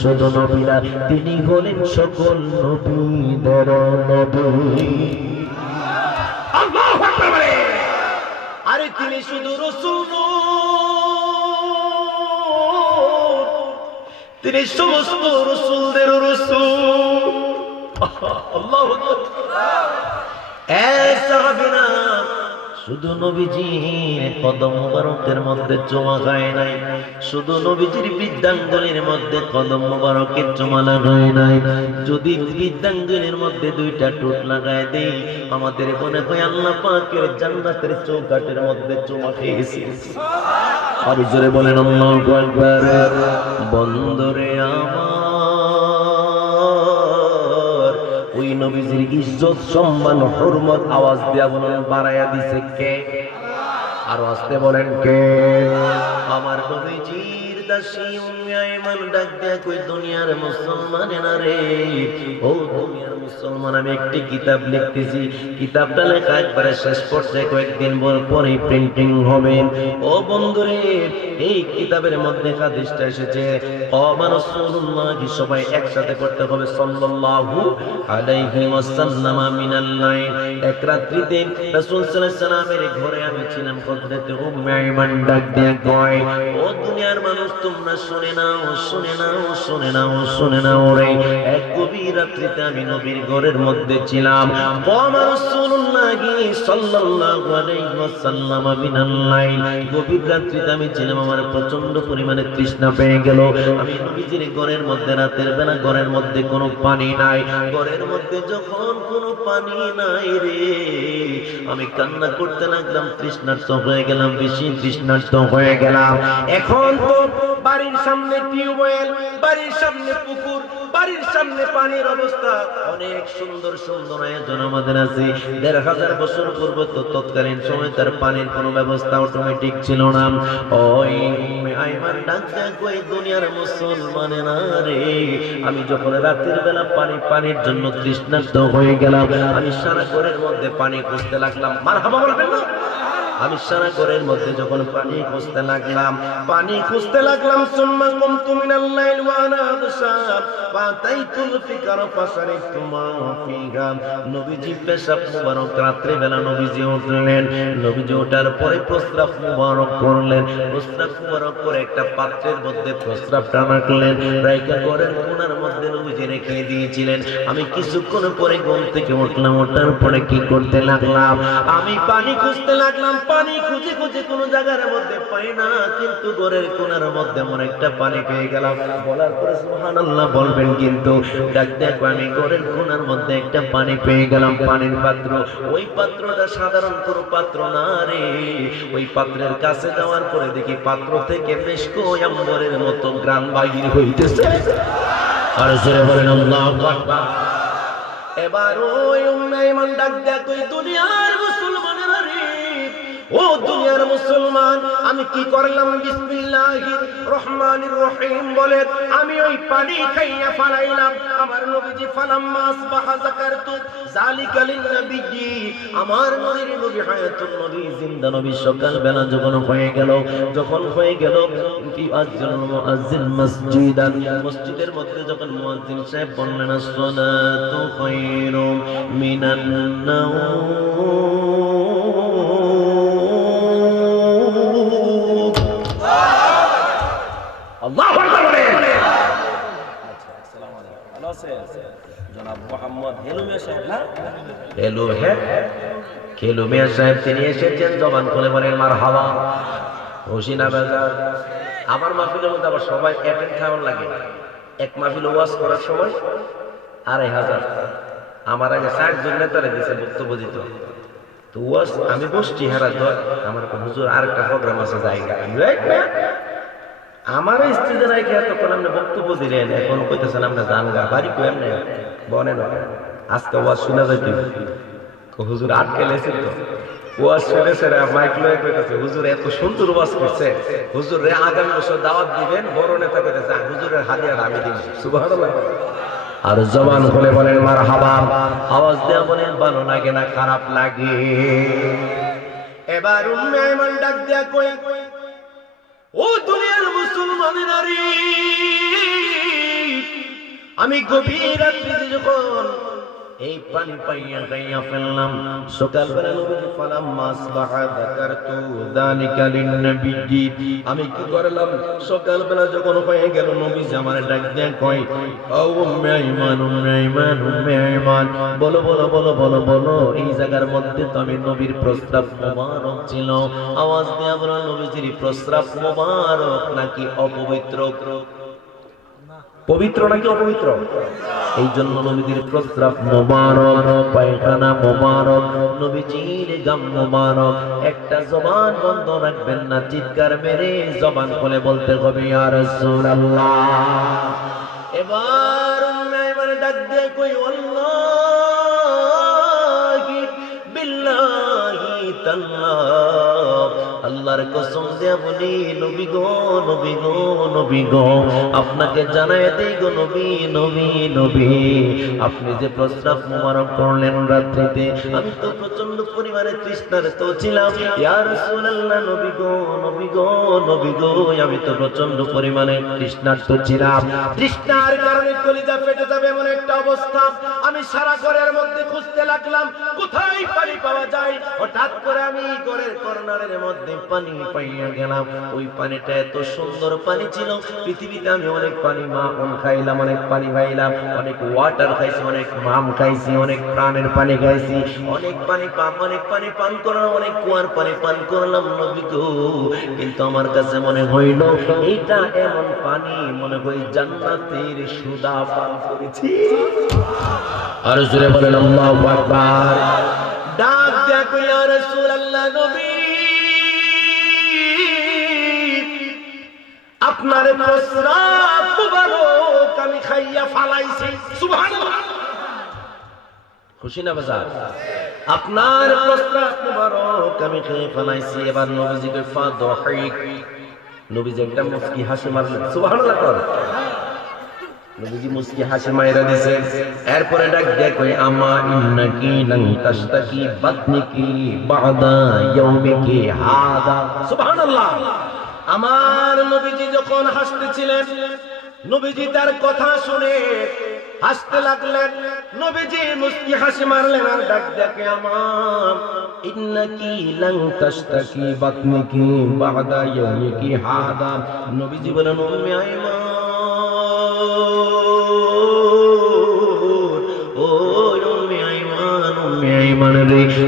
শুধু নবী না, তিনি হলেন সকল নবীদের নবী। আল্লাহু আকবার বলে। আরে তিনি শুধু রাসূল নন, তিনি সমস্ত রাসূলদের রাসূল। আল্লাহু আকবার। সাহাবীরা শুধু নবীজির কদম মোবারকের মধ্যে চুমা খায় নাই, শুধু নবীজির বৃদ্ধাঙ্গুলির মধ্যে কদম মোবারকের চুমা লাগায় নাই। যদি বৃদ্ধাঙ্গুলির মধ্যে দুইটা টুট লাগায় দেই, আমাদের মনে হয় আল্লাহ পাকের জান্নাতের চৌকাঠের মধ্যে চুমা খেয়েছি। আর জোরে বলেন আল্লাহু আকবার। বন্দরে আমার ওই নবীজির ইজ্জত সম্মান হরমত আওয়াজ দিয়া বলেন বাড়াইয়া দিছে কে? আর আসতে বলেন কে? আমার নবীজির দাসী উম্মে আইমান ডাক দেয়া কই দুনিয়ার মুসলমানেরা রে, ও দুনিয়ার মুসলমান, আমি একটি কিতাব লিখতেছি, কিতাবটা লেখা একবারে শেষ পর্যায়ে কয়েকদিন পরেই প্রিন্টিং হবে। ও বন্ধুরে, এই কিতাবের মধ্যে হাদিসটা এসেছে ক্বামা রাসূলুল্লাহ, সবাই একসাথে করতে হবে সাল্লাল্লাহু আলাইহি ওয়াসাল্লাম মিনাল লাইল। এক রাত্রিতে রাসূল সাল্লাল্লাহু আলাইহি সাল্লামের ঘরে আমি ছিলাম। হযরত উম্মে আইমান ডাক দিয়ে কয়, ও দুনিয়ার মানুষ তোমরা শুনে নাও, শুনে নাও, শুনে নাও, শুনে নাও রে, এক গভীর রাত্রিতে আমি নবীর ঘরের মধ্যে ছিলাম। ক্বামা রাসূলুল্লাহ সাল্লাল্লাহু আলাইহি ওয়াসাল্লাম মিনাল লাইল, গভীর রাত্রিতে আমি ছিলাম, আমার প্রচন্ড পরিমাণে তৃষ্ণা পেয়ে গেল। আমি নবীজির ঘরের মধ্যে রাতের বেলা, ঘরের মধ্যে কোনো পানি নাই, ঘরের মধ্যে যখন কোনো পানি নাই রে, আমি কান্না করতে লাগলাম, তৃষ্ণার্ত হয়ে গেলাম, বেশি তৃষ্ণার্ত হয়ে গেলাম। এখন তো বাড়ির সামনে টিউবওয়েল, বাড়ির সামনে পুকুর, বাড়ির সামনে পানির অবস্থা, অনেক সুন্দর সুন্দর আয়োজন আমাদের আছে। ১,৫০০ বছর পূর্বে তো তৎকালীন সময় তার পানির কোনো ব্যবস্থা অটোমেটিক ছিল না। ওই উম্মে আইমান ডাক দেয়া কই দুনিয়ার মুসলমানেরা রে, আমি যখন রাতের বেলা পানির জন্য তৃষ্ণার্ত হয়ে গেলাম, আমি সারা ঘরের মধ্যে পানি খুঁজতে লাগলাম। মারহাবা বলবেন না? আমি সারা ঘরের মধ্যে যখন পানি খুঁজতে লাগলাম, সুম্মা কুমতু মিনাল লাইল ওয়া আনা আবসার ফাতাইতুল ফিকারা ফাশারিবতু মা ফিহা। নবীজি পেশাব মুবারক, রাত্রে বেলা নবীজি উঠলেন, নবীজি ওঠার পরে প্রস্রাব মুবারক করলেন, প্রস্রাব মুবারক করে একটা পাত্রের মধ্যে প্রস্রাবটা রাখলেন, রাইখা ঘরের কোণার মধ্যে নবীজি রেখে দিয়েছিলেন। আমি কিছুক্ষণ পরে ঘুম থেকে উঠলাম, ওঠার পরে কি করতে লাগলাম, আমি পানি খুঁজতে লাগলাম। পানি খুঁজে খুঁজে কোনো জায়গার মধ্যে পাই না, কিন্তু ঘরের কোণার মধ্যে এমন একটা পানি পেয়ে গেলাম। বলার পরে সুবহানাল্লাহ বলবেন, কিন্তু ডাক দেখো আমি ঘরের কোণার মধ্যে একটা পানি পেয়ে গেলাম, পানির পাত্র। ওই পাত্রটা সাধারণ কোনো পাত্র না রে, ওই পাত্রের কাছে যাওয়ার পরে দেখি পাত্র থেকে মিশক আম্বরের মতো ঘ্রাণ বাহির হইতেছে। আর জোরে বলেন আল্লাহু আকবার। এবার ওই উম্মে আইমান ডাক দেখো দুনিয়ার মুসলমানেরা রে, ও দুনিয়ার মুসলমান, আমি কি করলাম? বিসমিল্লাহির রহমানির রহিম বলে আমি ওই পানি খাইয়া ফালাইলাম। আমার নবীজি ফালাম্মা আসবাহা যাকারতু যালিকা লিন-নবিয়্যি, আমার নবী হায়াতুন নবী, জিন্দা নবী, সকাল বেলা যখন হয়ে গেল কি আযানুল মুআজ্জিন মসজিদান, মসজিদের মধ্যে যখন মুয়াজ্জিন সাহেব বললেন আসসালাতু খায়রুম মিনান নাওম, আল্লাহু আকবার বলেন। আচ্ছা, আসসালামু আলাইকুম, ভালো আছেন জনাব মোহাম্মদ হেলু মিয়া সাহেব? না, হেলু মিয়া সাহেব তিনি এসেছেন, জবান খুলে বলেন মারহাবা। হোসিনা বাজার আমার মাহফিলের মধ্যে আবার সবাই অ্যাটেন্ড থাকার লাগে। এক মাহফিল ওয়াজ করার সময় ২৫০০, আমার আগে ৬০ জন নেতারে দিয়েছে বক্তব্য দিত। তো ওয়াজ আমি বসছি, হেরা আমার হুজুর আরেকটা প্রোগ্রাম আছে জায়গা, আমার স্ত্রীদের রাইখে এতক্ষণ আপনি বক্তব্য দিলেন, এখন কইতেছেন আপনি জানগা বাড়ি কেমনে বনেন, আজকে ওয়াজ শোনা যাইতে হুজুর আটকে লেছে তো ওয়াজ শুনেছে রে, মাইক লয়ে কইতাছে হুজুর এত সুন্দর ওয়াজ করছে, হুজুর রে আগামী বছর দাওয়াত দিবেন, বড় নেতা কইতাছে হুজুরের হাদিয়া আমি দিই। সুবহানাল্লাহ। আর জবান খুলে বলেন মারহাবা, আওয়াজ দেয়া বলেন ভালো লাগে না খারাপ লাগে। এবার উম্মে আইমান ডাক দেয়া কই, ও দুনিয়ার মুসলমানের নারী, আমি গভীর রাত্রিতে যখন এই পানি পাইয়া গাইয়া ফেললাম, সকালবেলা নবীজি ফালাম্মা আসবাহা যাকারতু যালিকা লিন-নবী, আমি কি করলাম সকালবেলা যখন হয়ে গেল নবীজি আমার ডাক দিয়ে কয়, ও উম্মে আইমান, উম্মে আইমান, উম্মে আইমান, বলো বলো বলো বলো বলো। এই জায়গার মধ্যে তো আমি নবীর প্রস্রাব মোবারক ছিল, আওয়াজ দেয়া বলো নবীজির প্রস্রাব মোবারক নাকি অপবিত্র? পবিত্র নাকি অপবিত্র? এই জন্য নবীজির প্রস্রাব মোবারক, পায়খানা মোবারক, নবীজির গাম মোবারক। একটা জবান বন্ধ রাখবেন না, চিৎকার মেরে জবান খুলে বলতে হবে ইয়া রাসূলুল্লাহ। এবার উম্মে ডাক দিয়ে কই, আল্লাহি বিল্লাহি তাল্লাহ, আল্লাহর কসম দিয়ে বলি নবী গো, নবী গো, নবী গো, আপনাকে জানাই দেই গো নবী, নবী, নবী, আপনি যে প্রস্রাব মোবারক করলেন রাত্রিতে, আমি তো প্রচন্ড পরিমাণে তৃষ্ণার তো ছিলাম ইয়া রাসূলুল্লাহ। নবী গো, নবী গো, নবী গো, আমি তো প্রচন্ড পরিমাণে তৃষ্ণার্ত ছিলাম, তৃষ্ণার কারণে কলিজা ফেটে যাবে এমন একটা অবস্থা। আমি সারা ঘরের মধ্যে খুঁজতে লাগলাম কোথায় পানি পাওয়া যায়। হঠাৎ করে আমি ঘরের কর্নারের মধ্যে পানি পাইয়া গেলাম। ওই পানিটা এত সুন্দর পানি ছিল, পৃথিবীতে আমি অনেক পানি মাখন খাইলাম, অনেক পানি খাইলাম, অনেক ওয়াটার খাইছি, অনেক মাম খাইছি, অনেক প্রাণের পানি খাইছি, অনেক পানি পান করলাম, অনেক কুয়ার পানি পান করলাম নবী গো, কিন্তু আমার কাছে মনে হইল এইটা এমন পানি মনে হয় জান্নাতের সুদা পান করেছি। আর জোরে বলেন আল্লাহু আকবার। ডাক দেখো ইয়া রাসূলুল্লাহ, নবী আপনার প্রস্রাব মুবারক আমি খাইয়া ফালাইছি। সুবহানাল্লাহ। খুশি না বাজার? আপনার প্রস্রাব মুবারক আমি খেয়ে ফেলাইছি। এবার নবীজিকে ফাদহিক, নবীজি একটা মুস্কি হাসি মারলেন। সুবহানাল্লাহ কর। নবীজি মুস্কি হাসি মাইরা দিয়েছেন। এরপরে ডাক দেয় কই, আমা ইন্নাকি লান তাশতাকি বাতনিকি বাদা ইয়াউমিকি হাদা। সুবহানাল্লাহ। আমার নবীজি যখন হাসতেছিলেন, নবীজি তার কথা শুনে হাসতে লাগলেন, নবীজি মুস্কি হাসি মারলেন আর ডাক দেখে, আমার ইন্নাকি লান তাশতাকি বাতনিকি বাদা ইয়াউমিকি হাদা। নবীজি বলেন, উম্মে আইমান,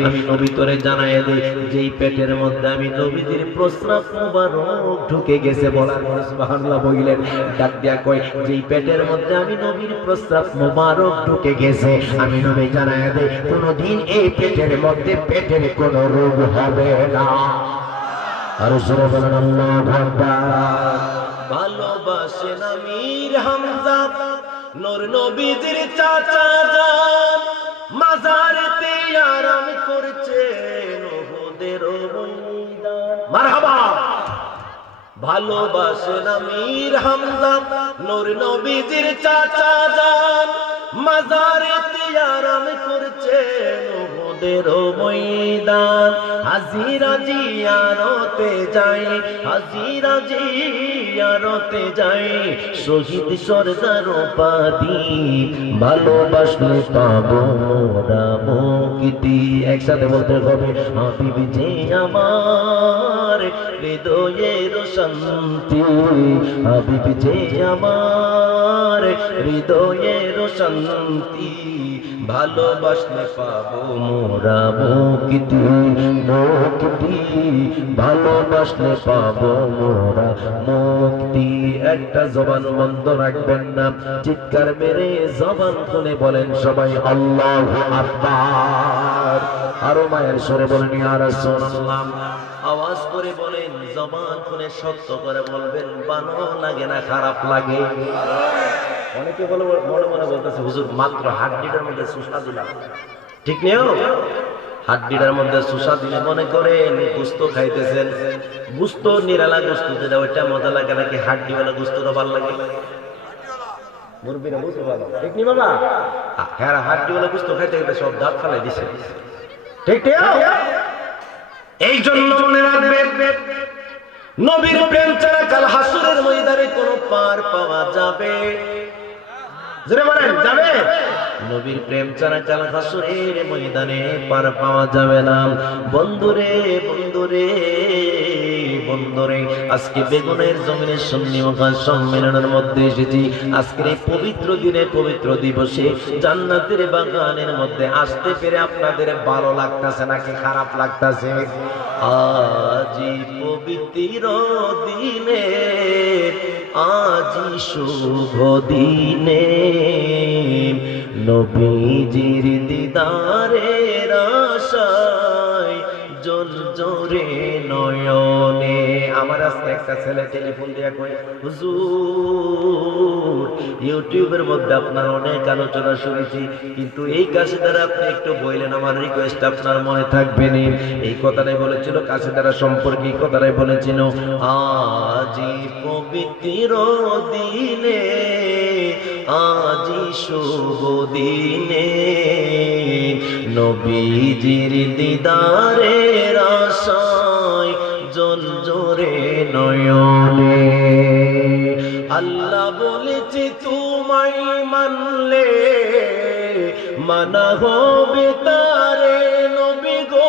আমি নবী তোরে জানাইয়া দেই যেই পেটের মধ্যে আমি নবীজির প্রস্রাব মুবারক ঢুকে গেছে, বলার পরে সুবহানাল্লাহ বললেন, ডাক দিয়া কই, যেই পেটের মধ্যে আমি নবীর প্রস্রাব মুবারক ঢুকে গেছে, আমি নবী জানাইয়া দেই কোনদিন এই পেটের মধ্যে পেটের কোনো রোগ হবে না। আর জোরে বলেন আল্লাহু আকবার। ভালোবাসেন আমির হামজা, নূর নবীজির চাচা যান, মাজারেতে আরাম করছেন ওহুদের ময়দান। মারহাবা। ভালোবাসেন আমির হামজা, নূর নবীজির চাচা যান, মাজারেতে আরাম করছেন ওহুদের ময়দান। হাজিরা জিয়ারতে যাই, হাজিরা জিয়ারতে যাই, শহীদ সরদার উপাধি ভালোবাসলে পাবো মোরা মুক্তি। একসাথে বলতে হবে, হাবিব যে আমার হৃদয়ের শান্তি, হাবিব যে আমার হৃদয়ের শান্তি, ভালোবাসলে পাবো মোরা মুক্তি, মুক্তি, ভালোবাসলে পাবো মোরা মুক্তি। একটা জবান বন্ধ রাখবেন না, চিৎকার মেরে জবান খুলে বলেন সবাই আল্লাহু আকবার। আরো মায়ের সুরে বলেন ইয়া রাসূলুল্লাহ। আওয়াজ করে বলেন, জবান খুলে সত্য করে বলবেন, ভালো লাগে না খারাপ লাগে? অনেকে বলে মনে মনে বলতেছে, হুজুর মাত্র হাড্ডিটার মধ্যে সুসা দিলাম, ঠিক নেই? হাড্ডিটার মধ্যে সুসা দিলে মনে করেন গোস্ত খাইতেছেন, গোস্ত নিরালা গোস্ত যেটা ওইটা মজা লাগে নাকি হাড্ডিওয়ালা গোস্তটা ভালো লাগে? মুরব্বীরা বুঝতে পারো ঠিক নি বাবা? হ্যাঁ, হাড্ডিওয়ালা গোস্ত খাইতে খাইতে সব দাঁত ফালাই দিছে, ঠিক ঠিক। এই জন্য মনে রাখবেন, নবীর প্রেম ছাড়া কাল হাসরের ময়দানে কোনো পার পাওয়া যাবে? জোরে বলেন, যাবে? নবীর প্রেম ছাড়া কাল হাসরের ময়দানে পার পাওয়া যাবে না। বন্ধুরে বন্ধুরে বন্ধুরে, আজকে বেগুনের জমিনের সুন্নি মুখার সম্মেলনের মধ্যে এসেছি। আজকের এই পবিত্র দিনে, পবিত্র দিবসে জান্নাতের বাগানের মধ্যে আসতে পেরে আপনাদের ভালো লাগতেছে নাকি খারাপ লাগতেছে? আজি পবিত্র দিনে, আজি শুভ দিনে, নবীজির দিদারের আশায় জল জোরে নয়নে। আমার আজকে একটা ছেলে টেলিফোন দিয়ে কই, হুজুর ইউটিউবের মধ্যে আপনার অনেক আলোচনা শুনেছি, কিন্তু এই কাছে দ্বারা আপনি একটু বললেন, আমার রিকোয়েস্ট আপনার মনে থাকবে না। এই কথাটাই বলেছিল, কাছে দ্বারা সম্পর্কে এই কথাটাই বলেছিল। আজি পবিত্র দিনে, আজি শুভ দিনে, নবীজির দিদারের আশায় জল জোরে নয়নে। আল্লাহ বলেছে তোমায় মানলে মানা হবে তারে, নবী গো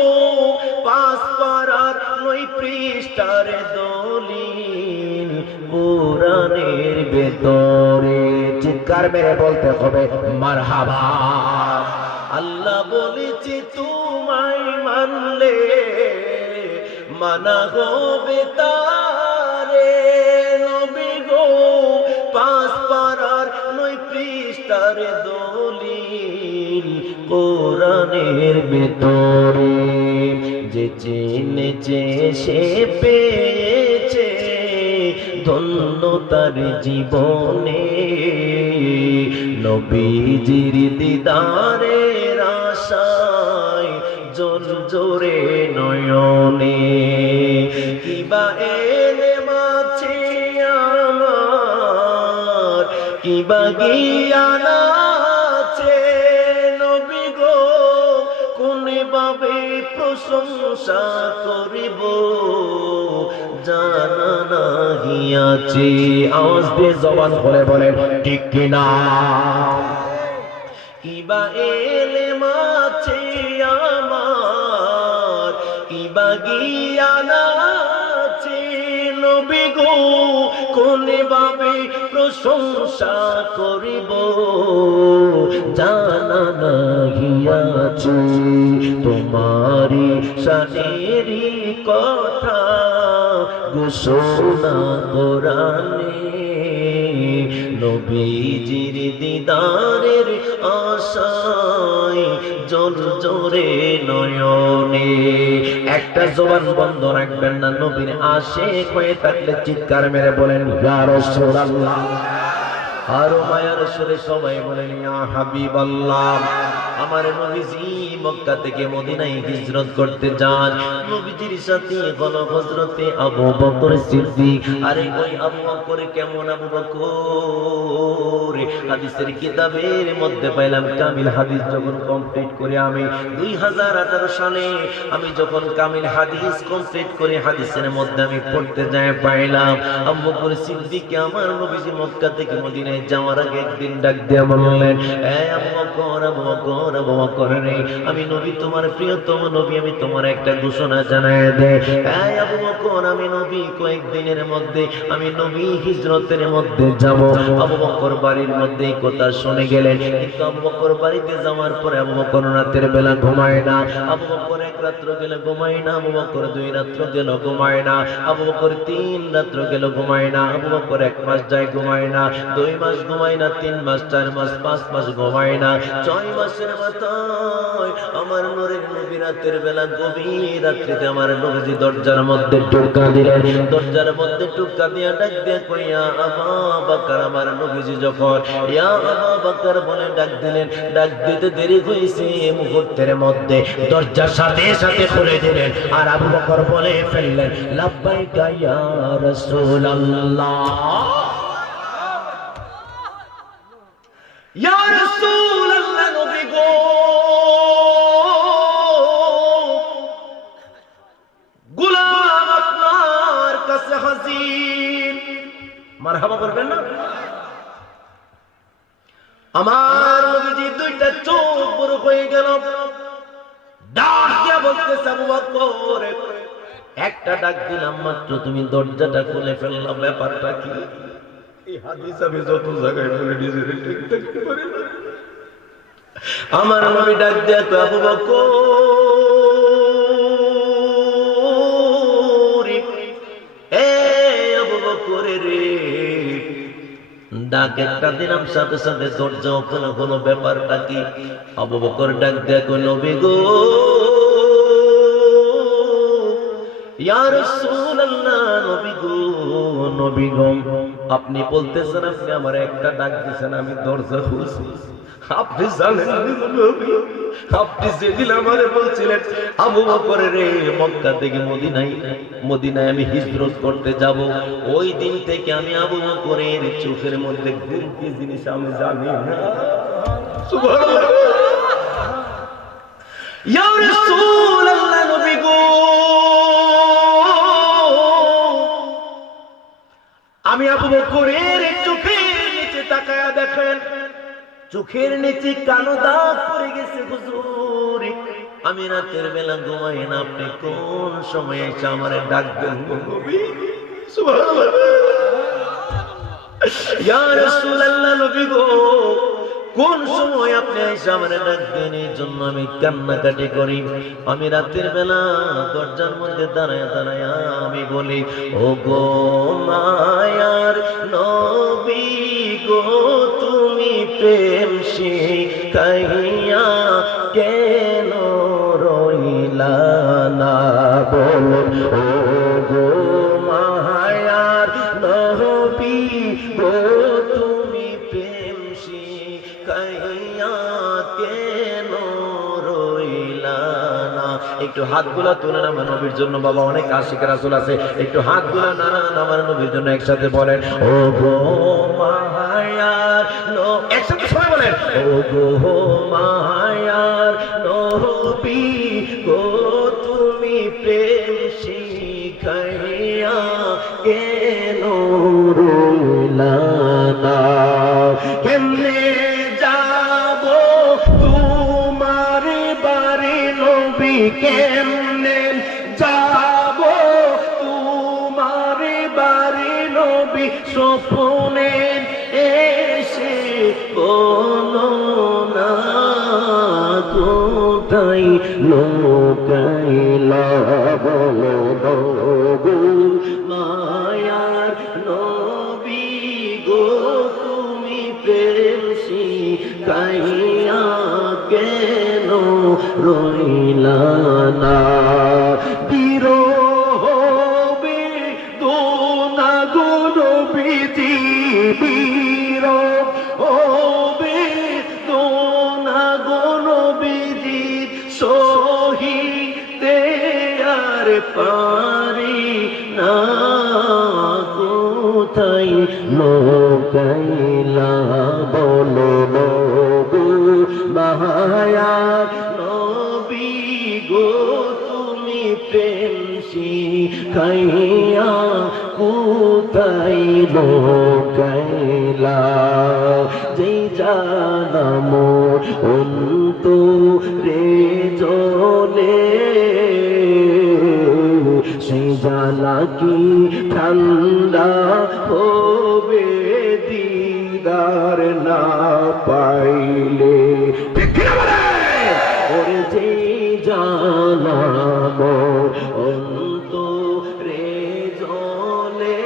পাঁচ পারার 9 পৃষ্ঠার দলিল কোরআনের ভেতরে। চিৎকার মেরে বলতে হবে মারহাবা। আল্লাহ বলেছে তোমায় মানলে মানা হবে তারে, নবী গো পাঁচ পারার 9 পৃষ্ঠার দলিল কোরআনের ভেতরে। যে চিনেছে সে পেয়েছে ধন্য তার জীবনে, নবীজির দিদারের আশায় জল জোরে নয়নে। কিবা এলে মাছে আমার, কিবা জ্ঞান আছে, নবী গো কোন ভাবে প্রশংসা করিব জানা নাহি আছে। আওয়াজ দিয়ে জবান খুলে বলেন ঠিক কিনা? কিবা এলে মাছে আমার, কিবা জ্ঞান আছে, নবী গো কোন ভাবে প্রশংসা করিব জানা নাহি আছে। তোমারি শানেরই কথা ঘোষণা কোরআনে, নবীজির দিদারের আশায় জল জোরে নয়নে। একটা জবান বন্ধ রাখবেন না, নবীর আশিক হয়ে থাকলে চিৎকার মেরে বলেন ইয়া রাসূলুল্লাহ। আরো মায়ার সুরে সবাই বলেন ইয়া হাবিবাল্লাহ। আমার নবীজি মক্কা থেকে মদিনায় হিজরত করতে যান, নবীজির সাথে হলো হযরতে আবু বকর সিদ্দিক। আরে ওই আবু বকর কেমন আবু বকর? হাদিসের কিতাবের মধ্যে পাইলাম কামিল হাদিস যখন কমপ্লিট করে আমি 2018 সালে আমি যখন কামিল হাদিস কমপ্লিট করে হাদিসের মধ্যে আমি পড়তে যাই পাইলাম আবু বকর সিদ্দিক আমার নবীজি মক্কা থেকে মদিনায় যাওয়ার আগে একদিন ডাক দিয়ে বললেন, এ আবু বকর, আবু বকর, আবু বকর রে, আমি নবী তোমার প্রিয়তম নবী, আমি তোমার একটা ঘোষণা জানায় দে। এই আবু বকর, আমি নবী কয়েকদিনের মধ্যে আমি নবী হিজরতের মধ্যে যাব। আবু বকর বাড়ির মধ্যে এই কথা শুনে গেলেন, কিন্তু আবু বকর বাড়িতে যাওয়ার পরে আবু বকর রাতের বেলা ঘুমায় না। আবু বকর 1 রাত্র গেলে ঘুমায় না, আবু বকর 2 রাত্র গেল ঘুমায় না, আবু বকর 3 রাত্র গেল ঘুমায় না, আবু বকর 1 মাস যায় ঘুমায় না, 2 মাস ঘুমায় না, 3 মাস, 4 মাস, 5 মাস ঘুমায় না। 6 মাসের মাথায় আমার নূরের নবী রাতের বেলা গভীর রাত্রিতে আমার নবীজি দরজার মধ্যে টোকা দিলেন। দরজার মধ্যে টোকা দিয়া ডাক দিয়া কইয়া আবু বকর, আমার নবীজি যখন ইয়া আবু বকর বলে ডাক দিলেন, ডাক দিতে দেরি হইছে, মুহূর্তের মধ্যে দরজার সাথে সাথে খুলে দিলেন। আর আবু বকর বলে ফেললেন, লাব্বাইকা ইয়া রাসূলুল্লাহ, ইয়া রাসূলুল্লাহ, নবী গো, গোলাম আপনার কাছে হাজির। মারহাবা করবেন না? আমার নবীজি দুইটা চোখ বড় হয়ে গেল, ডাক দিয়া বলতেছে, আবু বকর, একটা ডাক দিলাম মাত্র তুমি দরজাটা খুলে ফেললাম, ব্যাপারটা কি? এই হাদিস আমি যত জায়গায় বলে নিজের ঠিক থাকতে পারি না। আমার নবী ডাক দিয়া কয়, আবু বকর, এ আবু বকর রে, ডাক একটা দিলাম সাথে সাথে দরজা ওপেন হলো, ব্যাপারটা কি? আবু বকর ডাক দিয়া কয়, নবী গো, ইয়া রাসূলুল্লাহ, নবী গো, নবী গো, আপনি বলতেছেন আপনি আমার একটা ডাক দিয়েছেন, আমি দরজা খুলছি। আপনি জানেন নবী, আপনি যেদিন আমারে বলছিলেন আবু বকর রে, মক্কা থেকে মদিনায় আমি হিজরত করতে যাব, ওই দিন থেকে আমি আবু বকরের চোখের মধ্যে ঘুম কি জিনিস আমি জানি না। সুবহানাল্লাহ। ইয়া রাসূলুল্লাহ, নবী গো, আমি আবু বকরের চোখের নিচে তাকায়া দেখেন, চোখের নিচে কালো দাগ পড়ে গেছে হুজুর। আমি রাতের বেলা ঘুমাই না, আপনি কোন সময় এসে আমারে ডাক দেন নবী? সুবহানাল্লাহ। ইয়া রাসূলুল্লাহ, নবী গো, কোন সময় আপনি এসে আমারে ডাক দেন, এই জন্য আমি কান্নাকাটি করি। আমি রাতের বেলা দরজার মধ্যে দাঁড়ায়া দাঁড়ায়া আমি বলি, ও গো মায়ার নবী গো, তুমি প্রেম শিখাইয়া কেন রইলা না? বলো, ও গো মায়ার নবী গো, তুমি প্রেম শিখাইয়া কেন রইলা না? একটু হাতগুলা তুলে না আমার নবীর জন্য, বাবা অনেক আশিক রাসূল আছে, একটু হাতগুলা নাড়ান আমার নবীর জন্য, একসাথে বলেন, ও গো মায়ার, একসাথে সবাই বলেন, ও গো মায়ার নবী গো, তুমি প্রেম শিখাইয়া কেন রইলা না? কেমনে যাব তোমার বাড়ি নবী, কেমনে যাব তোমার বাড়ি নবী, স্বপ্নে এসে বলো না কোথায় লোকাইলা? বলো গো মায়ার নবী গো, তুমি প্রেম শিখাইয়া কেন রইলা না? বিরহ বেদনা গো নবীজি, বিরহ বেদনা গো নবীজি, সহিতে আর পারি না কোথায় লোকাইলা? বলো গো মায়ার নবী গো, তুমি প্রেম শিখাইয়া কোথায় লোকাইলা? যেই জানা মোর অন্তরে জ্বলে, সেই জ্বালা কি ঠান্ডা হবে দিদার না পাইলে? ওরে যেই জানা মোর অন্তরে জ্বলে,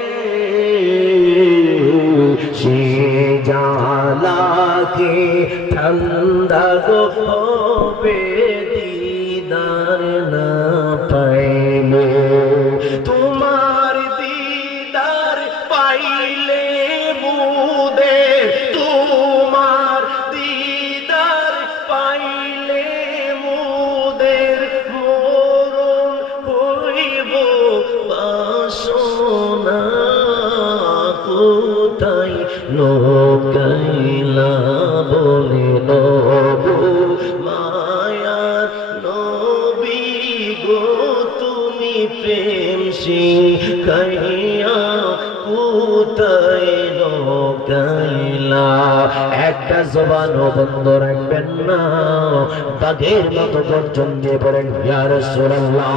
সে জ্বালা কি ঠান্ডা বান্দা গো হবে দিদার না পাইলে, তোমার দিদার পাইলে মুদের, তোমার দিদার পাইলে মুদের মরণ হইব বাসনা, কোথায় লোকাইলা বলে নবু মায়ার নবী গো, তুমি প্রেম শিখাইয়া কোথায় লোকাইলা। একটা জবানও বন্ধ রাখবেন না, বাঘের মতো গর্জন দিয়ে বলেন ইয়া রাসূলুল্লাহ।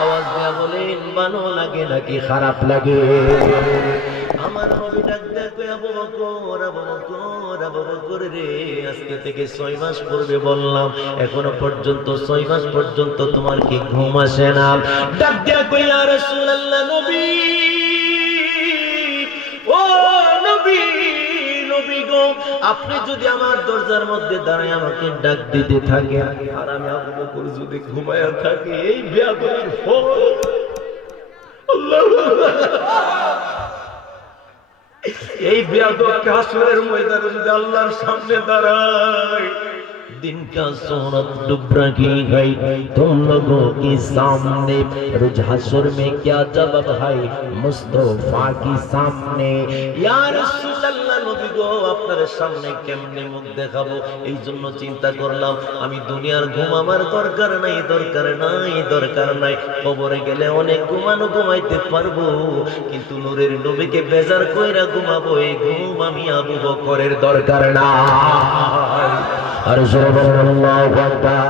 আওয়াজ দিয়া বলেন ভালো লাগে নাকি খারাপ লাগে? আমার নবী ডাক দেখো আবু বকর, আবু বকর, আবু বকর রে, আজকে থেকে 6 মাস পূর্বে বললাম, এখনো পর্যন্ত 6 মাস পর্যন্ত তোমার কি ঘুম আসে না? ডাক দেখো ইয়া রাসূলুল্লাহ, নবী ও নবী, নবী গো, আপনি যদি আমার দরজার মধ্যে দাঁড়ায় আমাকে ডাক দিতে থাকেন আর আমি আবু বকর যদি ঘুমায়া থাকি, এই বেয়াদবির ফল। এই বেয়াদবকে হাসরের ময়দানে যদি আল্লাহর সামনে দাঁড়ায়, दिन का सूरत डूब रही है तुम लोगों के सामने, रोज हशर में क्या जवाब है मुस्तफा के सामने। या रसूल अल्लाह, नबी गो আপনার সামনে কেমনে মুখ দেখাবো? এই জন্য চিন্তা করলাম আমি দুনিয়ার ঘুম আমার দরকার নাই, দরকার নাই, দরকার নাই। কবরে গেলে অনেক ঘুমানো ঘুমাইতে পারবো, কিন্তু নূরের নবীকে বেজার কইরা ঘুমাবো, এই ঘুম আমি আবু বকরের দরকার নাই। আর আল্লাহু আকবার।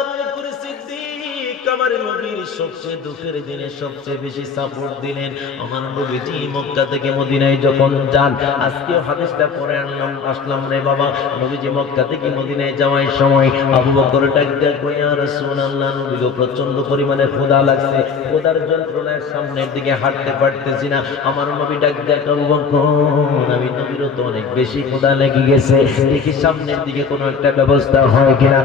আবু বকর সিদ্দিক আমার নবীর সবচেয়ে দুঃখের দিনে সবচেয়ে বেশি সাপোর্ট দিলেন। আমার নবীজি মক্কা থেকে মদিনায় যখন যান, আজকে হাদিসটা পড়ে আসলাম রে বাবা, নবীজি মক্কা থেকে মদিনায় যাওয়ার সময় আবু বকর ডাক দেয়া কই ইয়া রাসূলুল্লাহ, নবী গো প্রচন্ড পরিমাণে ক্ষুধা লাগছে, ক্ষুধার যন্ত্রণায় সামনের দিকে হাঁটতে পারতেছি না। আমার নবী ডাক দেয়া আবু বকর, আমি নবীরও তো অনেক বেশি ক্ষুধা লেগে গেছে, দেখি সামনের দিকে কোনো একটা ব্যবস্থা হয় কিনা।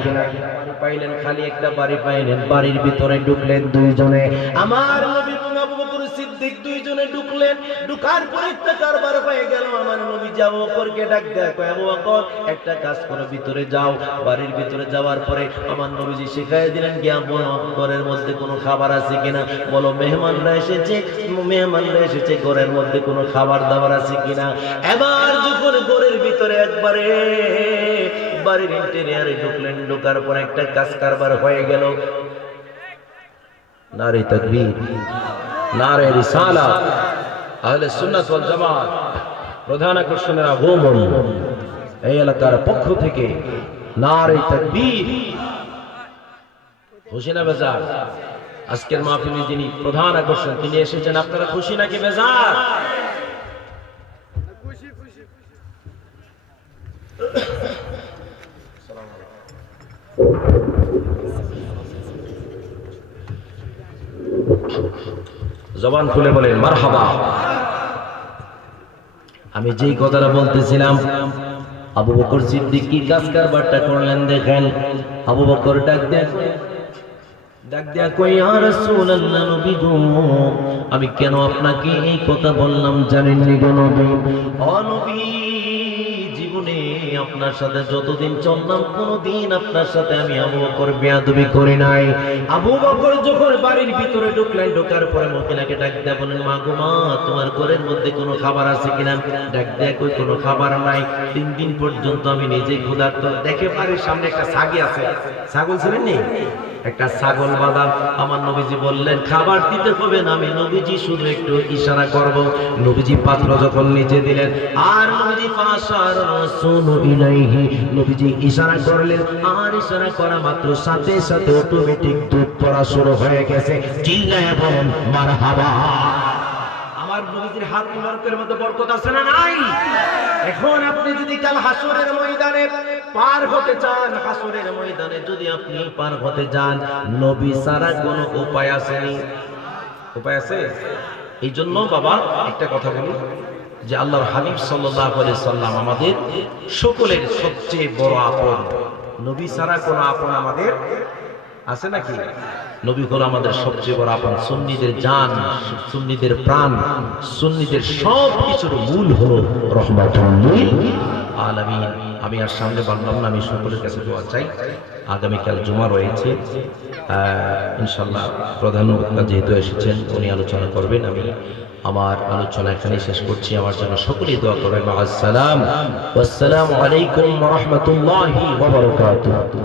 পাইলেন খালি একটা বাড়ি পাইলেন, বাড়ির ভিতরে ঢুকলেন দুইজনে, আমার নবী এবং আবু বকর সিদ্দিক দুইজনে ঢুকলেন। ঢুকার পরে একটা কারবার হয়ে গেল। আমার নবী আবু বকরকে ডাক দেয়া কয় আবু বকর একটা কাজ করো, ভিতরে যাও। বাড়ির ভিতরে যাওয়ার পরে আমার নবীজি শিখাইয়া দিলেন গিয়া বলো ঘরের মধ্যে কোনো খাবার আছে কিনা, বলো মেহমানরা এসেছে, মেহমানরা এসেছে, ঘরের মধ্যে কোনো খাবার দাবার আছে কিনা। এবার যখন ঘরের ভিতরে একবারে বাড়ির ইন্টেরিয়ারে ঢুকলেন, ঢোকার পর একটা কাজ কারবার হয়ে গেল। নারে তাকবীর, নারে রিসালাত, আহলে সুন্নাত ওয়াল জামাত প্রধান আকর্ষণের আগমন এই এলাকার পক্ষ থেকে নারে তাকবীর। খুশি না বেজার? আজকের মাহফিলে যিনি প্রধান আকর্ষণ তিনি এসেছেন, আপনারা খুশি নাকি বেজার? জবান খুলে বলেন মারহাবা। আমি যেই কথাটা বলতেছিলাম, আবু বকর সিদ্দিক কি কাজ কারবারটা করলেন দেখেন। আবু বকর ডাক দেয়া কই ইয়া রাসূলুল্লাহ, নবী গো আমি কেন আপনাকে এই কথা বললাম জানেননি গো নবী? ও নবী, জীবনে আপনার সাথে যতদিন চললাম কোনদিন আপনার সাথে আমি আবু বকর বেয়াদবি করি নাই। আবু বকর যখন বাড়ির ভিতরে ঢুকলেন, ঢোকার পরে মহিলাকে ডাক দেয়া বলেন মা গো মা, তোমার ঘরের মধ্যে কোনো খাবার আছে কিনা? ডাক দেয়া কই কোনো খাবার নাই, 3 দিন পর্যন্ত আমি নিজেই ক্ষুধার্ত। দেখে বাড়ির সামনে একটা ছাগি আছে, ছাগল ছিলেন নি, একটা ছাগল বাঁধা। আমার নবীজি বললেন খাবার দিতে হবে না, আমি নবীজি শুধু একটু ইশারা করব। নবীজি পাত্র যখন নিচে দিলেন আর নবীজি ফাশার রাসূলু ইলাইহি, নবীজি ইশারা করলেন, আর ইশারা করা মাত্র সাথে সাথে অটোমেটিক দুধ পড়া শুরু হয়ে গেছে। চিল্লায়া বলেন মারহাবা। আমার নবীজির হাত মুবারকের মধ্যে বরকত আছে না নাই? এখন আপনি যদি কাল হাসরের ময়দানে পার হতে চান, হাসরের ময়দানে যদি আপনি পার হতে যান, নবী ছাড়া কোনো উপায় আছে? উপায় আছে? এই জন্য বাবা একটা কথা বলি, যে আল্লাহর হাবিব সাল্লাল্লাহু আলাইহি সাল্লাম আমাদের সকলের সবচেয়ে বড় আপন। নবী ছাড়া কোনো আপন আমাদের আছে নাকি? নবী হলো আমাদের সবচেয়ে বড় আপন। সুন্নিদের জান, সুন্নিদের প্রাণ, সুন্নিদের সব কিছুর মূল হলো রহমাতুল লিল আলামিন। আমি আর সামনে বললাম না, আমি সকলের কাছে দোয়া চাই। আগামীকাল জুমা রয়েছে, ইনশাআল্লাহ প্রধান বক্তা যেহেতু এসেছেন উনি আলোচনা করবেন। আমি আমার আলোচনা এখানেই শেষ করছি। আমার জন্য সকলেই দোয়া করবেন। আসসালাম ওয়াসসালামু আলাইকুম ওয়া রাহমাতুল্লাহি ওয়া বারাকাতুহু।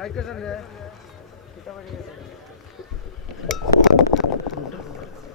काय कसं